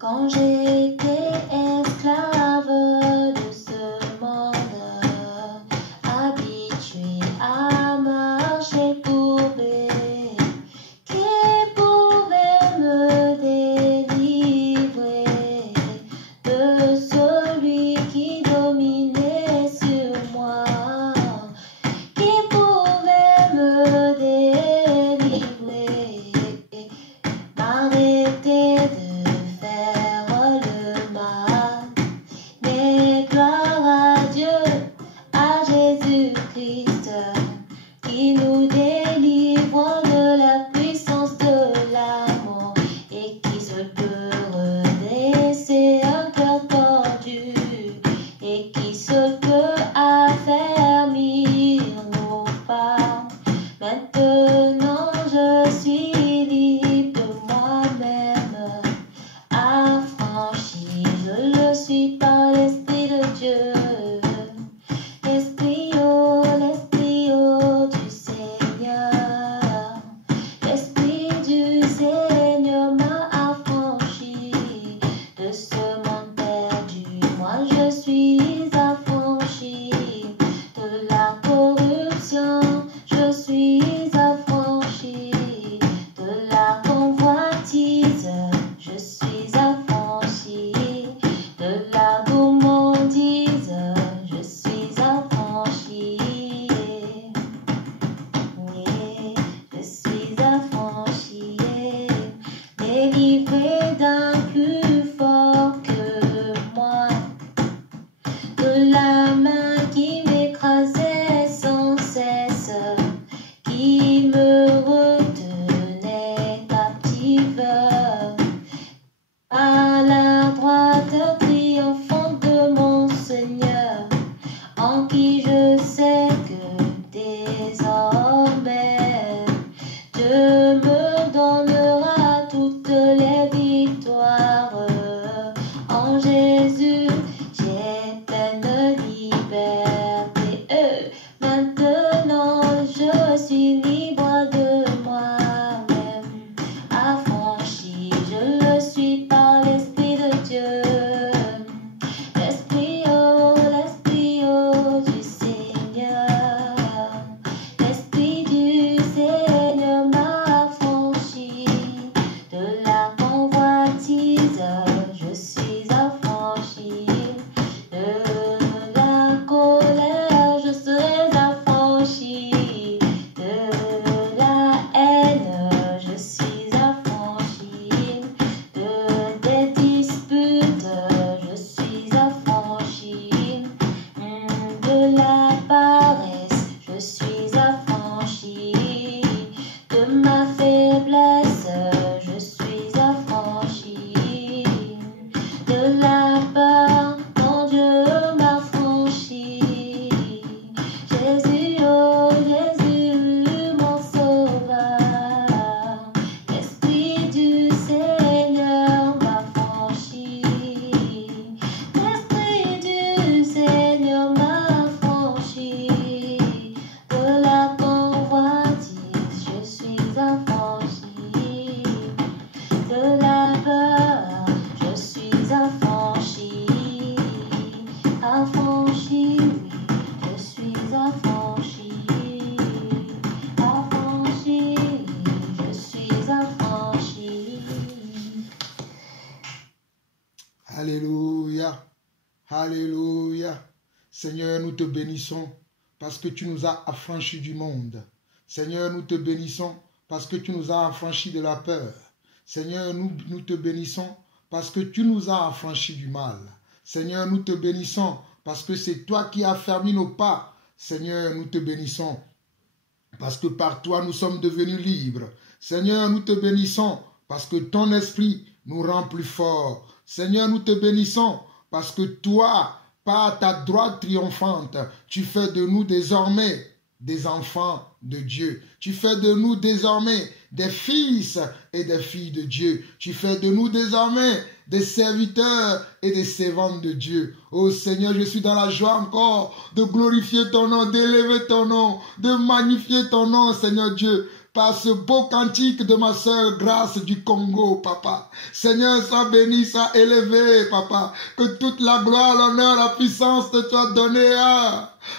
Quand j'étais esclave de ce monde, habitué à marcher courbé, qui pouvait me délivrer de celui qui dominait sur moi? Qui pouvait me délivrer? M'arrêter de faire le mal. Mais gloire à Dieu, à Jésus-Christ, qui nous délivre de la puissance de la mort et qui seul peut redresser un cœur tordu et qui seul peut affermir nos pas. Maintenant je suis libre de moi-même, affranchi, je le suis par l'Esprit de Dieu. L'Esprit oh du Seigneur. L'Esprit du Seigneur m'a affranchi de ce monde perdu. Moi je suis affranchi de la corruption. Je suis affranchi de la convoitise. Je suis affranchi de la gourmandise. Je suis affranchi. Je suis affranchi. Délivré d'un plus fort que moi, de la main qui m'écrasait sans cesse, qui me retenait captive, à la droite triomphante de mon Seigneur, en qui je sais que désormais Dieu me donnera toutes les victoires. En Jésus, j'ai pleine liberté. Maintenant, je suis libre de moi-même. Affranchi, je le suis par l'Esprit de Dieu. L'Esprit oh du Seigneur. L'Esprit du Seigneur m'a affranchi de la convoitise. Je suis affranchi de la colère. Je serai affranchi de la haine. Je suis affranchi des disputes. Je suis affranchi de la paresse. Je suis affranchi de ma faiblesse. Je suis affranchi de la peur. Mon Dieu m'affranchit. Jésus, oh Jésus, mon sauveur. L'Esprit du Seigneur m'affranchit. L'Esprit du Seigneur m'affranchit de la convoitise. Je suis affranchi de la peur. Je suis affranchi. Affranchi, oui, je suis affranchi. Affranchi, je suis affranchi. Alléluia. Alléluia. Seigneur, nous te bénissons parce que tu nous as affranchis du monde. Seigneur, nous te bénissons parce que tu nous as affranchis de la peur. Seigneur, nous te bénissons parce que tu nous as affranchis du mal. Seigneur, nous te bénissons parce que c'est toi qui as fermé nos pas. Seigneur, nous te bénissons parce que par toi nous sommes devenus libres. Seigneur, nous te bénissons parce que ton esprit nous rend plus forts. Seigneur, nous te bénissons parce que toi, par ta droite triomphante, tu fais de nous désormais des enfants de Dieu. Tu fais de nous désormais des fils et des filles de Dieu. Tu fais de nous désormais des serviteurs et des servantes de Dieu. Oh Seigneur, je suis dans la joie encore de glorifier ton nom, d'élever ton nom, de magnifier ton nom, Seigneur Dieu. par ce beau cantique de ma sœur Grâce du Congo, papa. Seigneur, sois béni, sois élevé, papa. Que toute la gloire, l'honneur, la puissance te soit donnée.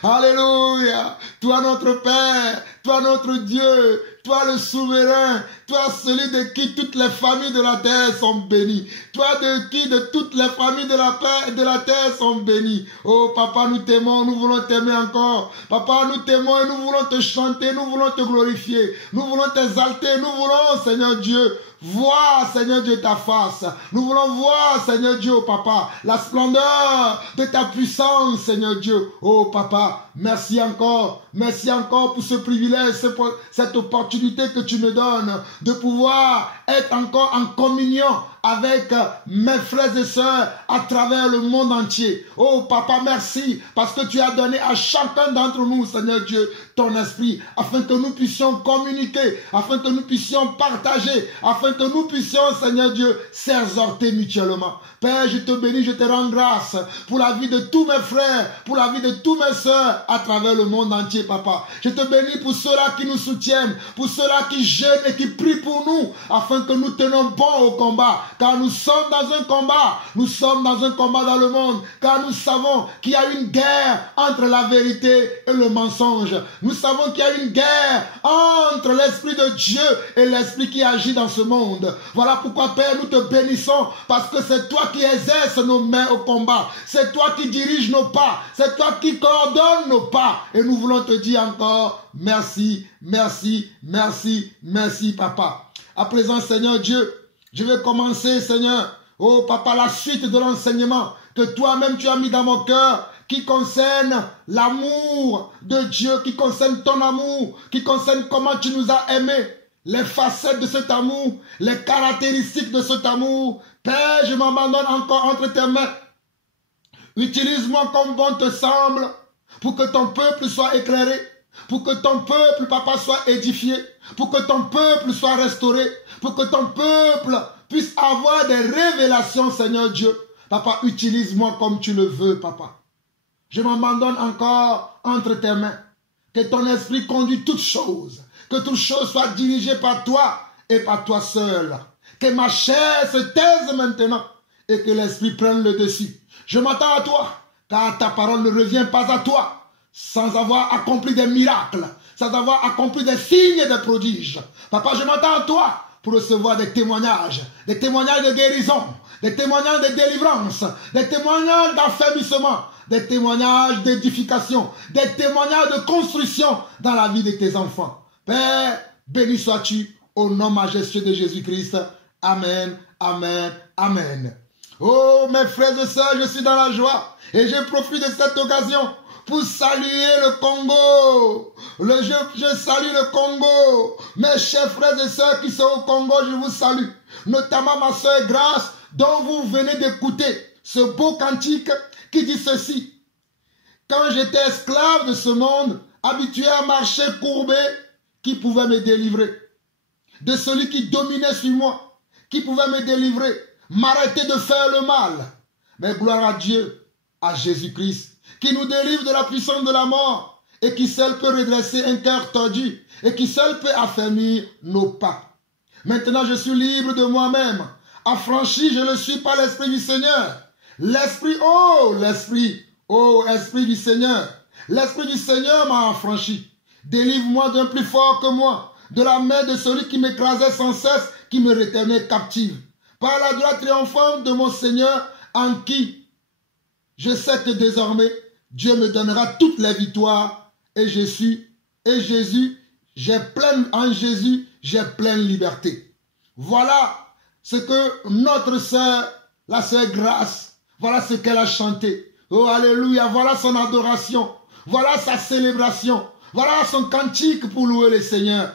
Alléluia. Toi notre Père, toi notre Dieu, toi le souverain, toi celui de qui toutes les familles de la terre sont bénies. Toi de qui de toutes les familles de la terre sont bénies. Oh papa, nous t'aimons, nous voulons t'aimer encore. Papa, nous t'aimons et nous voulons te chanter, nous voulons te glorifier, nous voulons t'exalter, nous voulons, Seigneur Dieu, voir, Seigneur Dieu, ta face. Nous voulons voir, Seigneur Dieu, oh papa, la splendeur de ta puissance, Seigneur Dieu. Oh papa, merci encore pour ce privilège, cette opportunité que tu me donnes de pouvoir être encore en communion avec mes frères et sœurs à travers le monde entier. Oh papa, merci parce que tu as donné à chacun d'entre nous, Seigneur Dieu, ton esprit, afin que nous puissions communiquer, afin que nous puissions partager, afin que nous puissions, Seigneur Dieu, s'exhorter mutuellement. Père, je te bénis, je te rends grâce pour la vie de tous mes frères, pour la vie de tous mes sœurs à travers le monde entier, papa. Je te bénis pour ceux-là qui nous soutiennent, pour ceux-là qui jeûnent et qui prient pour nous, afin que nous tenions bon au combat. Car nous sommes dans un combat, dans le monde, car nous savons qu'il y a une guerre entre la vérité et le mensonge. Nous savons qu'il y a une guerre entre l'Esprit de Dieu et l'Esprit qui agit dans ce monde. Voilà pourquoi, Père, nous te bénissons, parce que c'est toi qui exerces nos mains au combat. C'est toi qui diriges nos pas. C'est toi qui coordonnes nos pas. Et nous voulons te dire encore merci, merci, merci, merci, papa. À présent, Seigneur Dieu, je vais commencer, Seigneur, oh papa, la suite de l'enseignement que toi-même tu as mis dans mon cœur, qui concerne l'amour de Dieu, qui concerne ton amour, qui concerne comment tu nous as aimés, les facettes de cet amour, les caractéristiques de cet amour. Père, je m'abandonne encore entre tes mains. Utilise-moi comme bon te semble pour que ton peuple soit éclairé, pour que ton peuple, papa, soit édifié, pour que ton peuple soit restauré, pour que ton peuple puisse avoir des révélations, Seigneur Dieu. Papa, utilise-moi comme tu le veux, papa. Je m'abandonne encore entre tes mains. Que ton esprit conduise toutes choses. Que toutes choses soient dirigées par toi et par toi seul. Que ma chair se taise maintenant et que l'esprit prenne le dessus. Je m'attends à toi, car ta parole ne revient pas à toi sans avoir accompli des miracles, sans avoir accompli des signes et des prodiges. Papa, je m'attends à toi pour recevoir des témoignages de guérison, des témoignages de délivrance, des témoignages d'affermissement, des témoignages d'édification, des témoignages de construction dans la vie de tes enfants. Père, béni sois-tu au nom majestueux de Jésus-Christ. Amen, amen, amen. Oh, mes frères et sœurs, je suis dans la joie et je profite de cette occasion pour saluer le Congo. Je salue le Congo. Mes chers frères et sœurs qui sont au Congo, je vous salue. Notamment ma sœur Grâce, dont vous venez d'écouter ce beau cantique qui dit ceci. Quand j'étais esclave de ce monde, habitué à marcher courbé, qui pouvait me délivrer? De celui qui dominait sur moi, qui pouvait me délivrer? M'arrêter de faire le mal. Mais gloire à Dieu, à Jésus-Christ, qui nous délivre de la puissance de la mort et qui seul peut redresser un cœur tordu et qui seul peut affermir nos pas. Maintenant, je suis libre de moi-même. Affranchi, je le suis par l'Esprit du Seigneur. L'Esprit du Seigneur. L'Esprit du Seigneur m'a affranchi. Délivre-moi d'un plus fort que moi, de la main de celui qui m'écrasait sans cesse, qui me retenait captive. Par la gloire triomphante de mon Seigneur, en qui je sais que désormais, Dieu me donnera toutes les victoires. En Jésus, j'ai pleine liberté. Voilà ce que notre sœur, la sœur Grâce, voilà ce qu'elle a chanté. Oh, alléluia, voilà son adoration, voilà sa célébration, voilà son cantique pour louer le Seigneur.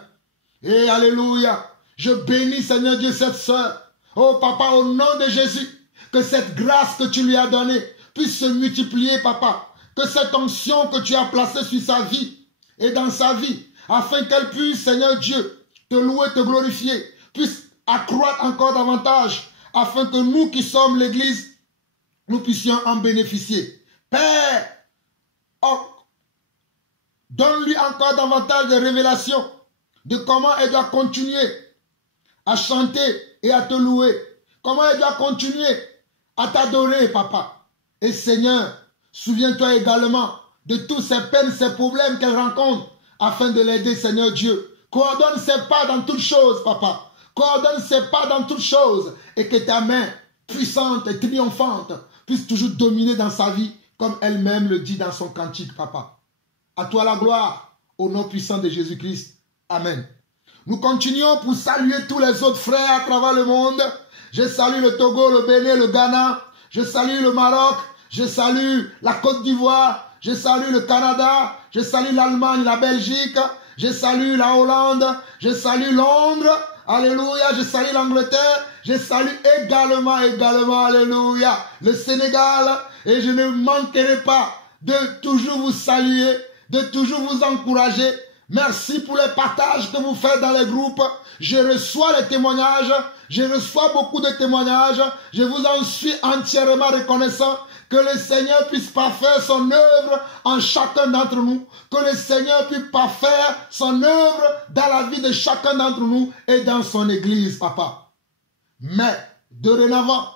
Et alléluia, je bénis, Seigneur Dieu, cette sœur. Oh, papa, au nom de Jésus, que cette grâce que tu lui as donnée puisse se multiplier, papa. Que cette onction que tu as placée sur sa vie et dans sa vie, afin qu'elle puisse, Seigneur Dieu, te louer, te glorifier, puisse accroître encore davantage, afin que nous qui sommes l'Église, nous puissions en bénéficier. Père, oh, donne-lui encore davantage de révélations, de comment elle doit continuer à chanter et à te louer. Comment elle doit continuer à t'adorer, papa. Et Seigneur, souviens-toi également de tous ces peines, ces problèmes qu'elle rencontre, afin de l'aider, Seigneur Dieu. Coordonne ses pas dans toutes choses, papa. Coordonne ses pas dans toutes choses, et que ta main puissante et triomphante puisse toujours dominer dans sa vie, comme elle-même le dit dans son cantique, papa. À toi la gloire, au nom puissant de Jésus-Christ. Amen. Nous continuons pour saluer tous les autres frères à travers le monde. Je salue le Togo, le Bénin, le Ghana. Je salue le Maroc. Je salue la Côte d'Ivoire. Je salue le Canada. Je salue l'Allemagne, la Belgique. Je salue la Hollande. Je salue Londres. Alléluia. Je salue l'Angleterre. Je salue également, alléluia, le Sénégal. Et je ne manquerai pas de toujours vous saluer, de toujours vous encourager. Merci pour les partages que vous faites dans les groupes. Je reçois les témoignages. Je reçois beaucoup de témoignages. Je vous en suis entièrement reconnaissant. Que le Seigneur puisse parfaire son œuvre en chacun d'entre nous. Que le Seigneur puisse parfaire son œuvre dans la vie de chacun d'entre nous et dans son église, papa. Mais, dorénavant,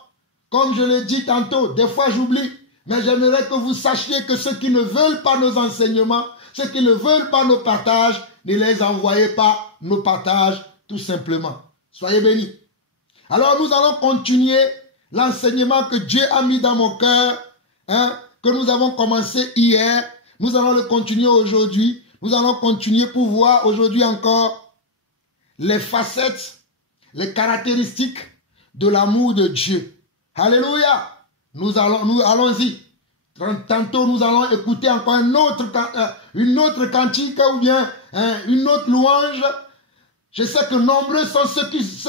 comme je l'ai dit tantôt, des fois j'oublie, mais j'aimerais que vous sachiez que ceux qui ne veulent pas nos enseignements, ceux qui ne veulent pas nos partages, ne les envoyez pas nos partages, tout simplement. Soyez bénis. Alors nous allons continuer l'enseignement que Dieu a mis dans mon cœur, que nous avons commencé hier. Nous allons le continuer aujourd'hui. Nous allons continuer pour voir aujourd'hui encore les facettes, les caractéristiques de l'amour de Dieu. Alléluia. Nous allons-y. Tantôt nous allons écouter encore une autre cantique ou bien une autre louange. Je sais que nombreux sont ceux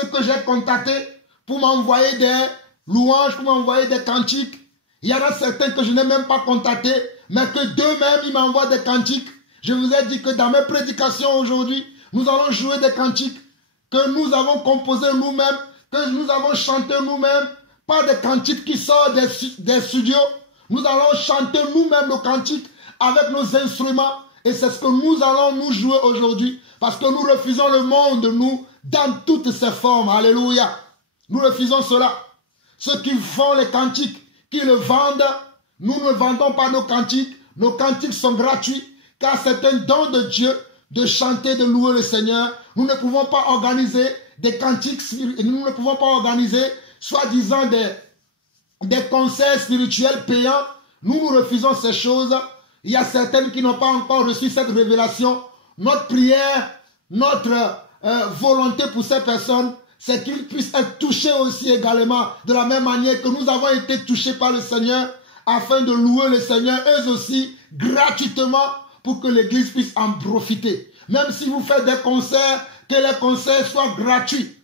que j'ai contactés pour m'envoyer des louanges, pour m'envoyer des cantiques. Il y en a certains que je n'ai même pas contactés, mais que d'eux-mêmes ils m'envoient des cantiques. Je vous ai dit que dans mes prédications aujourd'hui, nous allons jouer des cantiques que nous avons composés nous-mêmes, que nous avons chantés nous-mêmes, pas des cantiques qui sortent des studios. Nous allons chanter nous-mêmes nos cantiques avec nos instruments. Et c'est ce que nous allons nous jouer aujourd'hui. Parce que nous refusons le monde, nous, dans toutes ses formes. Alléluia. Nous refusons cela. Ceux qui font les cantiques, qui le vendent, nous ne vendons pas nos cantiques. Nos cantiques sont gratuits. Car c'est un don de Dieu de chanter, de louer le Seigneur. Nous ne pouvons pas organiser des cantiques, nous ne pouvons pas organiser, soi-disant, des concerts spirituels payants. Nous refusons ces choses. Il y a certaines qui n'ont pas encore reçu cette révélation. Notre prière, notre volonté pour ces personnes, c'est qu'ils puissent être touchés aussi également, de la même manière que nous avons été touchés par le Seigneur, afin de louer le Seigneur, eux aussi, gratuitement, pour que l'Église puisse en profiter. Même si vous faites des concerts, que les concerts soient gratuits.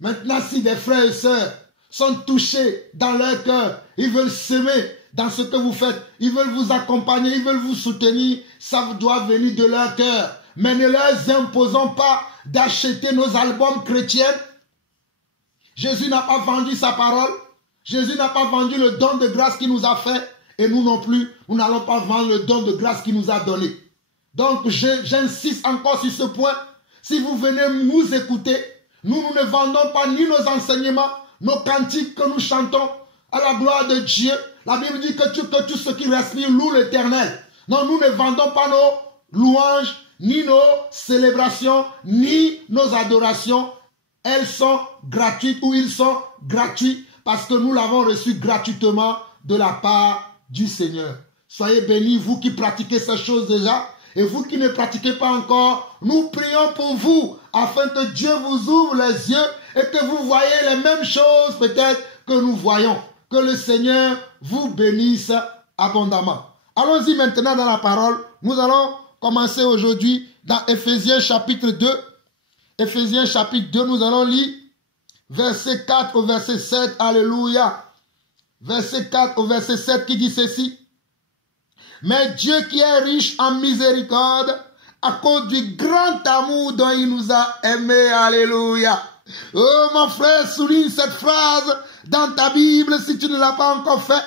Maintenant, si des frères et sœurs sont touchés dans leur cœur, ils veulent s'aimer dans ce que vous faites, ils veulent vous accompagner, ils veulent vous soutenir, ça doit venir de leur cœur. Mais ne leur imposons pas d'acheter nos albums chrétiens. Jésus n'a pas vendu sa parole, Jésus n'a pas vendu le don de grâce qu'il nous a fait, et nous non plus, nous n'allons pas vendre le don de grâce qu'il nous a donné. Donc j'insiste encore sur ce point. Si vous venez nous écouter, nous ne vendons pas ni nos enseignements, nos cantiques que nous chantons à la gloire de Dieu. La Bible dit que tout ce qui respire loue l'Éternel. Non, nous ne vendons pas nos louanges, ni nos célébrations, ni nos adorations. Elles sont gratuites ou ils sont gratuits parce que nous l'avons reçu gratuitement de la part du Seigneur. Soyez bénis, vous qui pratiquez ces choses déjà. Et vous qui ne pratiquez pas encore, nous prions pour vous afin que Dieu vous ouvre les yeux et que vous voyez les mêmes choses peut-être que nous voyons. Que le Seigneur vous bénisse abondamment. Allons-y maintenant dans la parole. Nous allons commencer aujourd'hui dans Éphésiens chapitre 2. Éphésiens chapitre 2, nous allons lire verset 4 au verset 7. Alléluia. Verset 4 au verset 7 qui dit ceci. Mais Dieu qui est riche en miséricorde, à cause du grand amour dont il nous a aimés. Alléluia. Oh mon frère, souligne cette phrase dans ta Bible si tu ne l'as pas encore fait.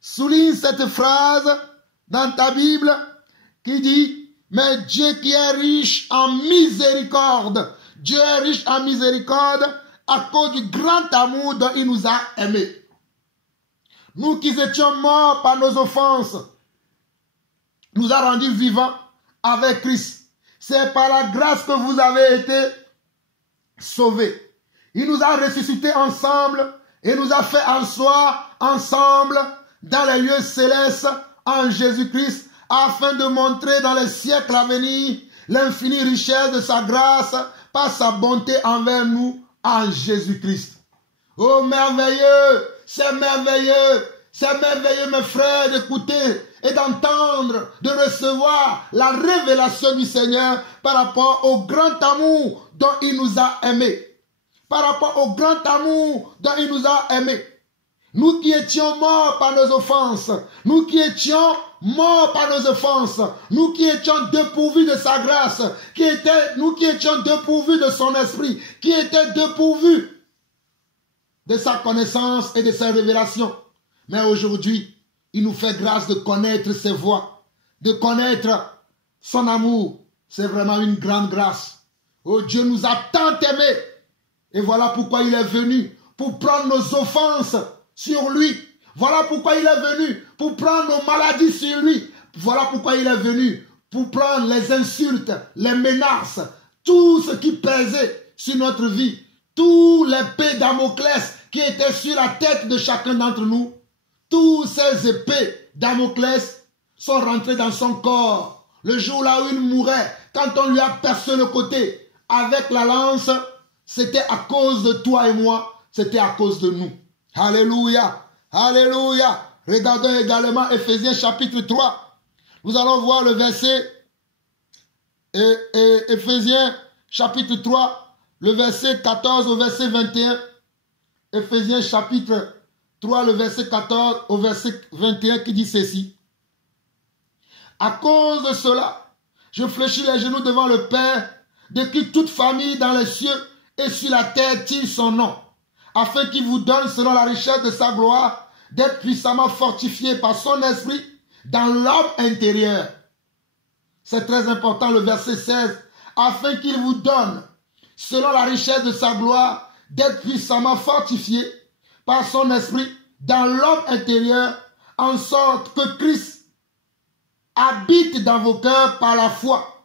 Souligne cette phrase dans ta Bible qui dit mais Dieu qui est riche en miséricorde. Dieu est riche en miséricorde à cause du grand amour dont il nous a aimés. Nous qui étions morts par nos offenses, nous a rendus vivants avec Christ. C'est par la grâce que vous avez été sauvés. Il nous a ressuscités ensemble et nous a fait asseoir ensemble dans les lieux célestes en Jésus-Christ, afin de montrer dans les siècles à venir l'infinie richesse de sa grâce par sa bonté envers nous en Jésus-Christ. Oh merveilleux, c'est merveilleux, mes frères, d'écouter et d'entendre, de recevoir la révélation du Seigneur par rapport au grand amour dont il nous a aimés. Par rapport au grand amour dont il nous a aimés. Nous qui étions morts par nos offenses, nous qui étions morts par nos offenses, nous qui étions dépourvus de sa grâce, nous qui étions dépourvus de son esprit, qui étaient dépourvus de sa connaissance et de sa révélation. Mais aujourd'hui, il nous fait grâce de connaître ses voies, de connaître son amour. C'est vraiment une grande grâce. Oh, Dieu nous a tant aimés. Et voilà pourquoi il est venu, pour prendre nos offenses sur lui. Voilà pourquoi il est venu, pour prendre nos maladies sur lui. Voilà pourquoi il est venu, pour prendre les insultes, les menaces, tout ce qui pesait sur notre vie, tous les épées Damoclès qui étaient sur la tête de chacun d'entre nous. Tous ces épées Damoclès sont rentrées dans son corps. Le jour là où il mourait, quand on lui a percé le côté avec la lance, c'était à cause de toi et moi, c'était à cause de nous. Alléluia, alléluia. Regardons également Éphésiens chapitre 3. Nous allons voir le verset, Éphésiens chapitre 3, le verset 14 au verset 21. Éphésiens chapitre 3, le verset 14 au verset 21 qui dit ceci. À cause de cela, je fléchis les genoux devant le Père, de qui toute famille dans les cieux et sur la terre tire son nom, afin qu'il vous donne, selon la richesse de sa gloire, d'être puissamment fortifié par son esprit dans l'homme intérieur. C'est très important le verset 16. Afin qu'il vous donne, selon la richesse de sa gloire, d'être puissamment fortifié par son esprit dans l'homme intérieur, en sorte que Christ habite dans vos cœurs par la foi.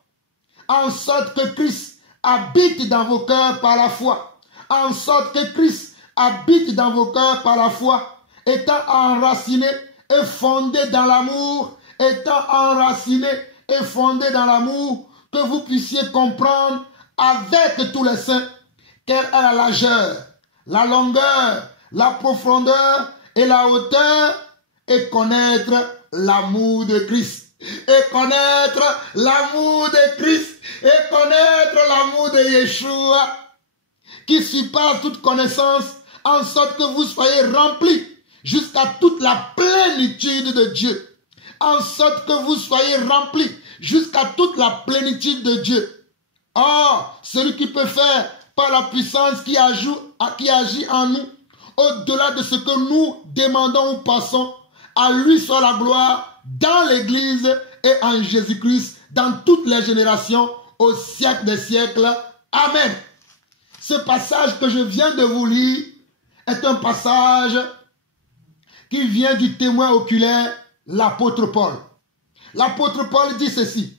En sorte que Christ habite dans vos cœurs par la foi. En sorte que Christ habite dans vos cœurs par la foi, étant enraciné et fondé dans l'amour, étant enraciné et fondé dans l'amour, que vous puissiez comprendre avec tous les saints quelle est la largeur, la longueur, la profondeur et la hauteur, et connaître l'amour de Christ. Et connaître l'amour de Christ, et connaître l'amour de Yeshua, qui surpasse toute connaissance, en sorte que vous soyez remplis jusqu'à toute la plénitude de Dieu. En sorte que vous soyez remplis jusqu'à toute la plénitude de Dieu. Or, celui qui peut faire par la puissance qui agit en nous, au-delà de ce que nous demandons ou passons, à lui soit la gloire dans l'Église et en Jésus-Christ, dans toutes les générations, au siècle des siècles. Amen. Ce passage que je viens de vous lire est un passage qui vient du témoin oculaire, l'apôtre Paul. L'apôtre Paul dit ceci.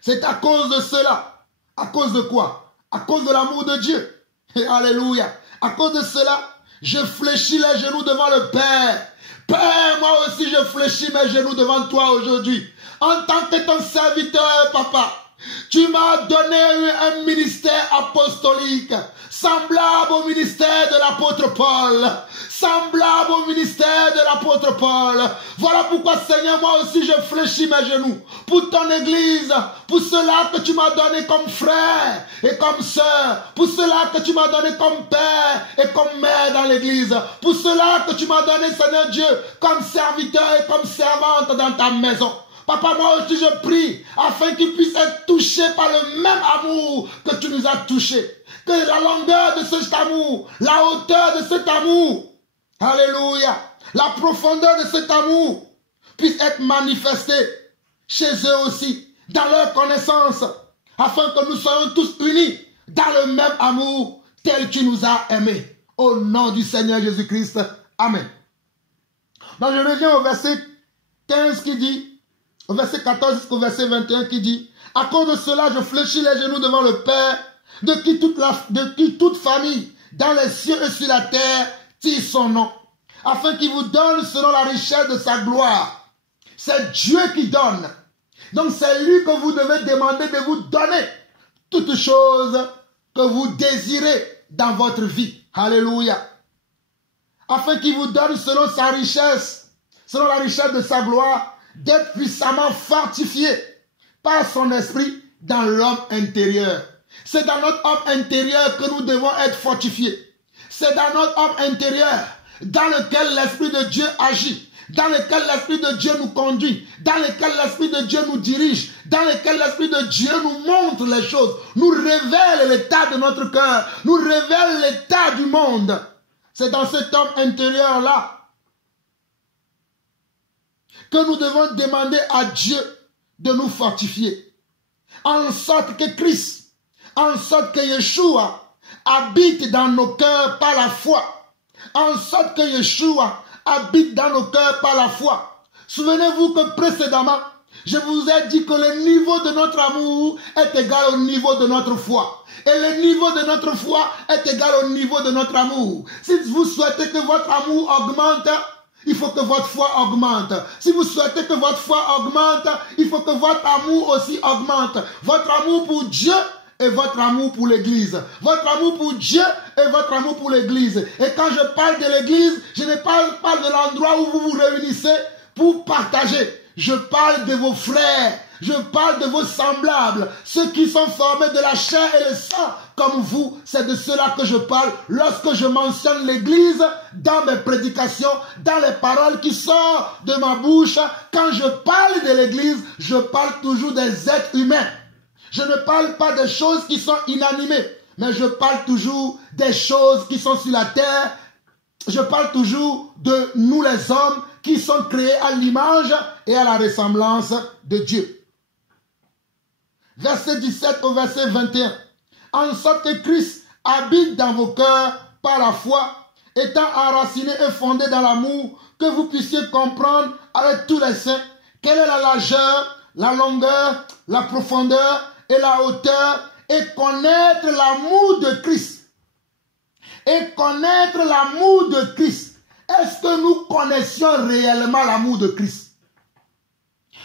C'est à cause de cela. À cause de quoi? À cause de l'amour de Dieu. Et alléluia. À cause de cela, je fléchis les genoux devant le Père. Père, moi aussi je fléchis mes genoux devant toi aujourd'hui. En tant que ton serviteur, papa, tu m'as donné un ministère apostolique, semblable au ministère de l'apôtre Paul. Semblable au ministère de l'apôtre Paul. Voilà pourquoi, Seigneur, moi aussi je fléchis mes genoux pour ton église, pour cela que tu m'as donné comme frère et comme sœur, pour cela que tu m'as donné comme père et comme mère dans l'église, pour cela que tu m'as donné, Seigneur Dieu, comme serviteur et comme servante dans ta maison. Papa, moi aussi je prie afin qu'ils puissent être touchés par le même amour que tu nous as touchés. Que la longueur de cet amour, la hauteur de cet amour, alléluia, la profondeur de cet amour puisse être manifestée chez eux aussi, dans leur connaissance, afin que nous soyons tous unis dans le même amour tel que tu nous as aimés. Au nom du Seigneur Jésus-Christ. Amen. Donc je reviens au verset 15 qui dit, au verset 14 jusqu'au verset 21 qui dit, à cause de cela, je fléchis les genoux devant le Père, de qui toute famille, dans les cieux et sur la terre, tire son nom, afin qu'il vous donne selon la richesse de sa gloire. C'est Dieu qui donne. Donc c'est lui que vous devez demander de vous donner toutes choses que vous désirez dans votre vie. Alléluia. Afin qu'il vous donne selon sa richesse, selon la richesse de sa gloire, d'être puissamment fortifié par son esprit dans l'homme intérieur. C'est dans notre homme intérieur que nous devons être fortifiés. C'est dans notre homme intérieur dans lequel l'Esprit de Dieu agit, dans lequel l'Esprit de Dieu nous conduit, dans lequel l'Esprit de Dieu nous dirige, dans lequel l'Esprit de Dieu nous montre les choses, nous révèle l'état de notre cœur, nous révèle l'état du monde. C'est dans cet homme intérieur-là que nous devons demander à Dieu de nous fortifier, en sorte que Christ, en sorte que Yeshua habite dans nos cœurs par la foi, en sorte que Yeshua habite dans nos cœurs par la foi. Souvenez-vous que précédemment, je vous ai dit que le niveau de notre amour est égal au niveau de notre foi. Et le niveau de notre foi est égal au niveau de notre amour. Si vous souhaitez que votre amour augmente, il faut que votre foi augmente. Si vous souhaitez que votre foi augmente, il faut que votre amour aussi augmente. Votre amour pour Dieu et votre amour pour l'Église. Votre amour pour Dieu et votre amour pour l'Église. Et quand je parle de l'Église, je ne parle pas de l'endroit où vous vous réunissez pour partager. Je parle de vos frères. Je parle de vos semblables. Ceux qui sont formés de la chair et le sang comme vous. C'est de cela que je parle lorsque je mentionne l'Église dans mes prédications, dans les paroles qui sortent de ma bouche. Quand je parle de l'Église, je parle toujours des êtres humains. Je ne parle pas des choses qui sont inanimées, mais je parle toujours des choses qui sont sur la terre. Je parle toujours de nous les hommes qui sont créés à l'image et à la ressemblance de Dieu. Verset 17 au verset 21. En sorte que Christ habite dans vos cœurs par la foi, étant enraciné et fondé dans l'amour, que vous puissiez comprendre avec tous les saints quelle est la largeur, la longueur, la profondeur et la hauteur, et connaître l'amour de Christ. Et connaître l'amour de Christ. Est-ce que nous connaissions réellement l'amour de Christ?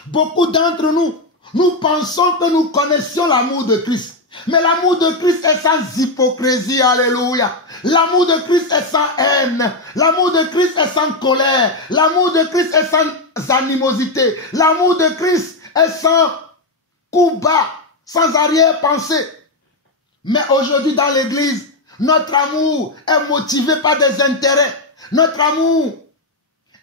Beaucoup d'entre nous, nous pensons que nous connaissions l'amour de Christ. Mais l'amour de Christ est sans hypocrisie, alléluia. L'amour de Christ est sans haine. L'amour de Christ est sans colère. L'amour de Christ est sans animosité. L'amour de Christ est sans coup bas, sans arrière-pensée. Mais aujourd'hui dans l'église, notre amour est motivé par des intérêts. Notre amour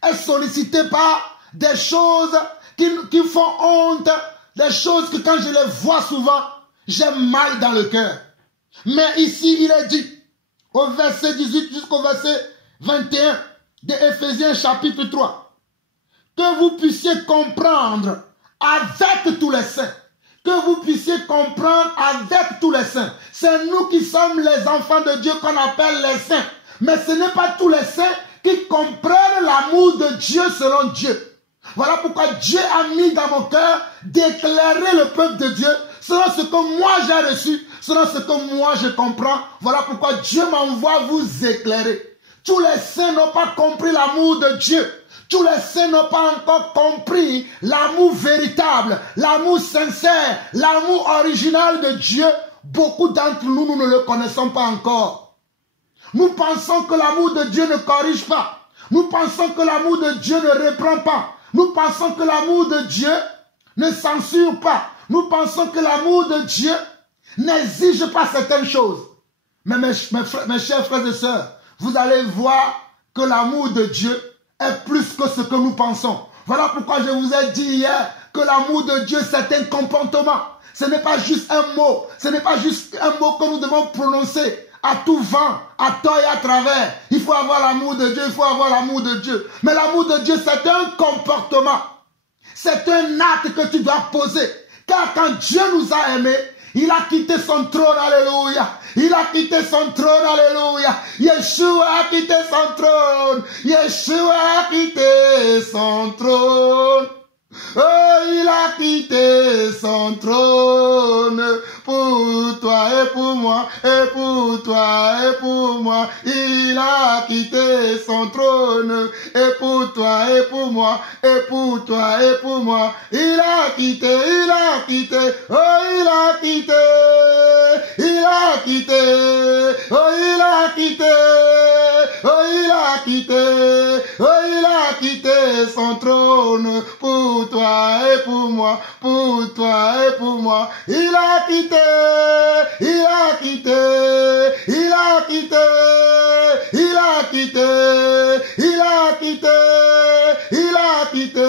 est sollicité par des choses qui font honte, des choses que quand je les vois souvent, j'ai mal dans le cœur. Mais ici, il est dit, au verset 18 jusqu'au verset 21 de Éphésiens chapitre 3, que vous puissiez comprendre avec tous les saints. Que vous puissiez comprendre avec tous les saints. C'est nous qui sommes les enfants de Dieu qu'on appelle les saints. Mais ce n'est pas tous les saints qui comprennent l'amour de Dieu selon Dieu. Voilà pourquoi Dieu a mis dans mon cœur d'éclairer le peuple de Dieu selon ce que moi j'ai reçu, selon ce que moi je comprends. Voilà pourquoi Dieu m'envoie vous éclairer. Tous les saints n'ont pas compris l'amour de Dieu. Tous les saints n'ont pas encore compris l'amour véritable, l'amour sincère, l'amour original de Dieu. Beaucoup d'entre nous, nous ne le connaissons pas encore. Nous pensons que l'amour de Dieu ne corrige pas. Nous pensons que l'amour de Dieu ne reprend pas. Nous pensons que l'amour de Dieu ne censure pas. Nous pensons que l'amour de Dieu n'exige pas certaines choses. Mais mes chers frères et sœurs, vous allez voir que l'amour de Dieu est plus que ce que nous pensons. Voilà pourquoi je vous ai dit hier que l'amour de Dieu c'est un comportement. Ce n'est pas juste un mot. Ce n'est pas juste un mot que nous devons prononcer à tout vent, à tort et à travers. Il faut avoir l'amour de Dieu, il faut avoir l'amour de Dieu. Mais l'amour de Dieu c'est un comportement. C'est un acte que tu dois poser. Car quand Dieu nous a aimés, il a quitté son trône, alléluia. Il a quitté son trône, alléluia. Yeshua a quitté son trône. Yeshua a quitté son trône. Oh, il a quitté son trône pour toi et pour moi, et pour toi et pour moi. Il a quitté son trône et pour toi et pour moi, et pour toi et pour moi. Il a quitté, oh, il a quitté, il a quitté, oh, il a quitté, oh, il a quitté, oh, il a quitté son trône pour toi et pour moi, pour toi et pour moi. Il a quitté, il a quitté, il a quitté, il a quitté, il a quitté, il a quitté,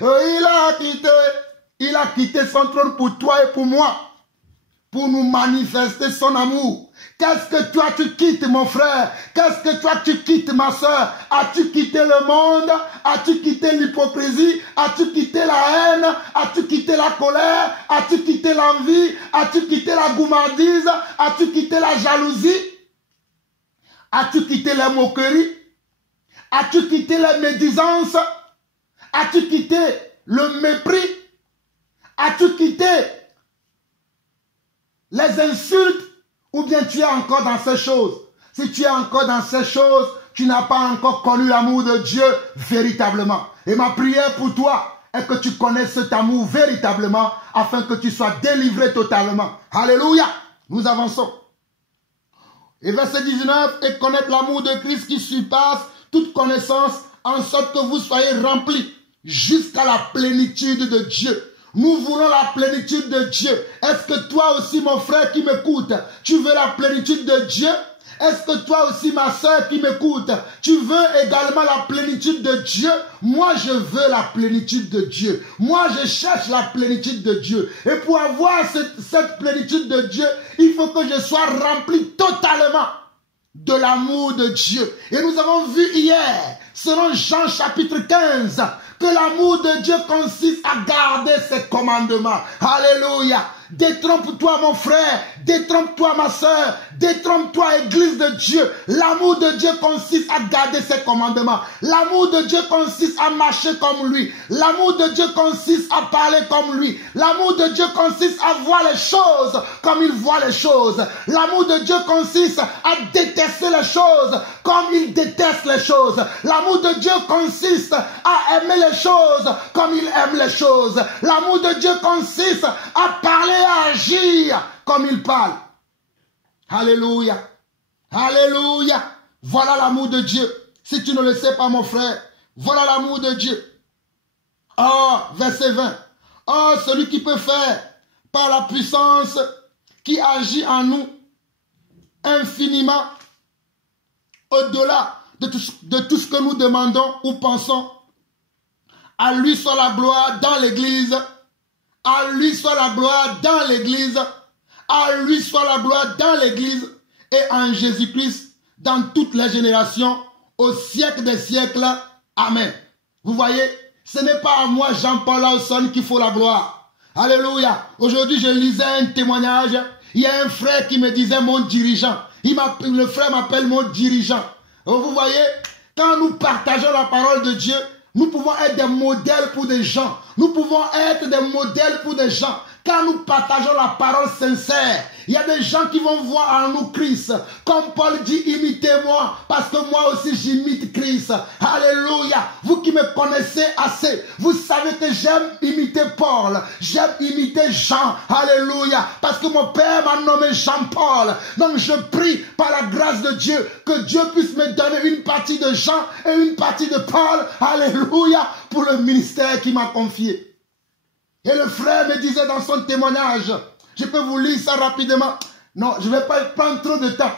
oh, il a quitté, il a quitté son trône pour toi et pour moi, pour nous manifester son amour. Qu'est-ce que toi tu quittes, mon frère? Qu'est-ce que toi tu quittes, ma soeur? As-tu quitté le monde? As-tu quitté l'hypocrisie? As-tu quitté la haine? As-tu quitté la colère? As-tu quitté l'envie? As-tu quitté la gourmandise? As-tu quitté la jalousie? As-tu quitté la moquerie? As-tu quitté la médisance? As-tu quitté le mépris? As-tu quitté les insultes? Ou bien tu es encore dans ces choses? Si tu es encore dans ces choses, tu n'as pas encore connu l'amour de Dieu véritablement. Et ma prière pour toi est que tu connaisses cet amour véritablement afin que tu sois délivré totalement. Alléluia. Nous avançons. Et verset 19, et connaître l'amour de Christ qui surpasse toute connaissance, en sorte que vous soyez remplis jusqu'à la plénitude de Dieu. Nous voulons la plénitude de Dieu. Est-ce que toi aussi, mon frère qui m'écoute, tu veux la plénitude de Dieu? Est-ce que toi aussi, ma soeur qui m'écoute, tu veux également la plénitude de Dieu? Moi, je veux la plénitude de Dieu. Moi, je cherche la plénitude de Dieu. Et pour avoir cette plénitude de Dieu, il faut que je sois rempli totalement de l'amour de Dieu. Et nous avons vu hier, selon Jean chapitre 15, que l'amour de Dieu consiste à garder ses commandements. Alléluia. Détrompe-toi, mon frère. Détrompe-toi, ma soeur. Détrompe-toi, église de Dieu. L'amour de Dieu consiste à garder ses commandements. L'amour de Dieu consiste à marcher comme lui. L'amour de Dieu consiste à parler comme lui. L'amour de Dieu consiste à voir les choses comme il voit les choses. L'amour de Dieu consiste à détester les choses comme il déteste les choses. L'amour de Dieu consiste à aimer les choses comme il aime les choses. L'amour de Dieu consiste à parler, à agir comme il parle. Alléluia. Alléluia. Voilà l'amour de Dieu. Si tu ne le sais pas, mon frère, voilà l'amour de Dieu. Oh, verset 20. Oh, celui qui peut faire par la puissance qui agit en nous infiniment au-delà de tout ce que nous demandons ou pensons. À lui soit la gloire dans l'Église. À lui soit la gloire dans l'Église. À lui soit la gloire dans l'Église et en Jésus-Christ dans toutes les générations, au siècle des siècles. Amen. Vous voyez, ce n'est pas à moi, Jean-Paul Lawson, qu'il faut la gloire. Alléluia. Aujourd'hui, je lisais un témoignage. Il y a un frère qui me disait mon dirigeant. Le frère m'appelle mon dirigeant. Vous voyez, quand nous partageons la parole de Dieu, nous pouvons être des modèles pour des gens. Nous pouvons être des modèles pour des gens. Quand nous partageons la parole sincère, il y a des gens qui vont voir en nous Christ. Comme Paul dit, imitez-moi, parce que moi aussi j'imite Christ. Alléluia. Vous qui me connaissez assez, vous savez que j'aime imiter Paul. J'aime imiter Jean. Alléluia. Parce que mon Père m'a nommé Jean-Paul. Donc je prie par la grâce de Dieu que Dieu puisse me donner une partie de Jean et une partie de Paul. Alléluia. Pour le ministère qu'il m'a confié. Et le frère me disait dans son témoignage, je peux vous lire ça rapidement. Non, je ne vais pas prendre trop de temps.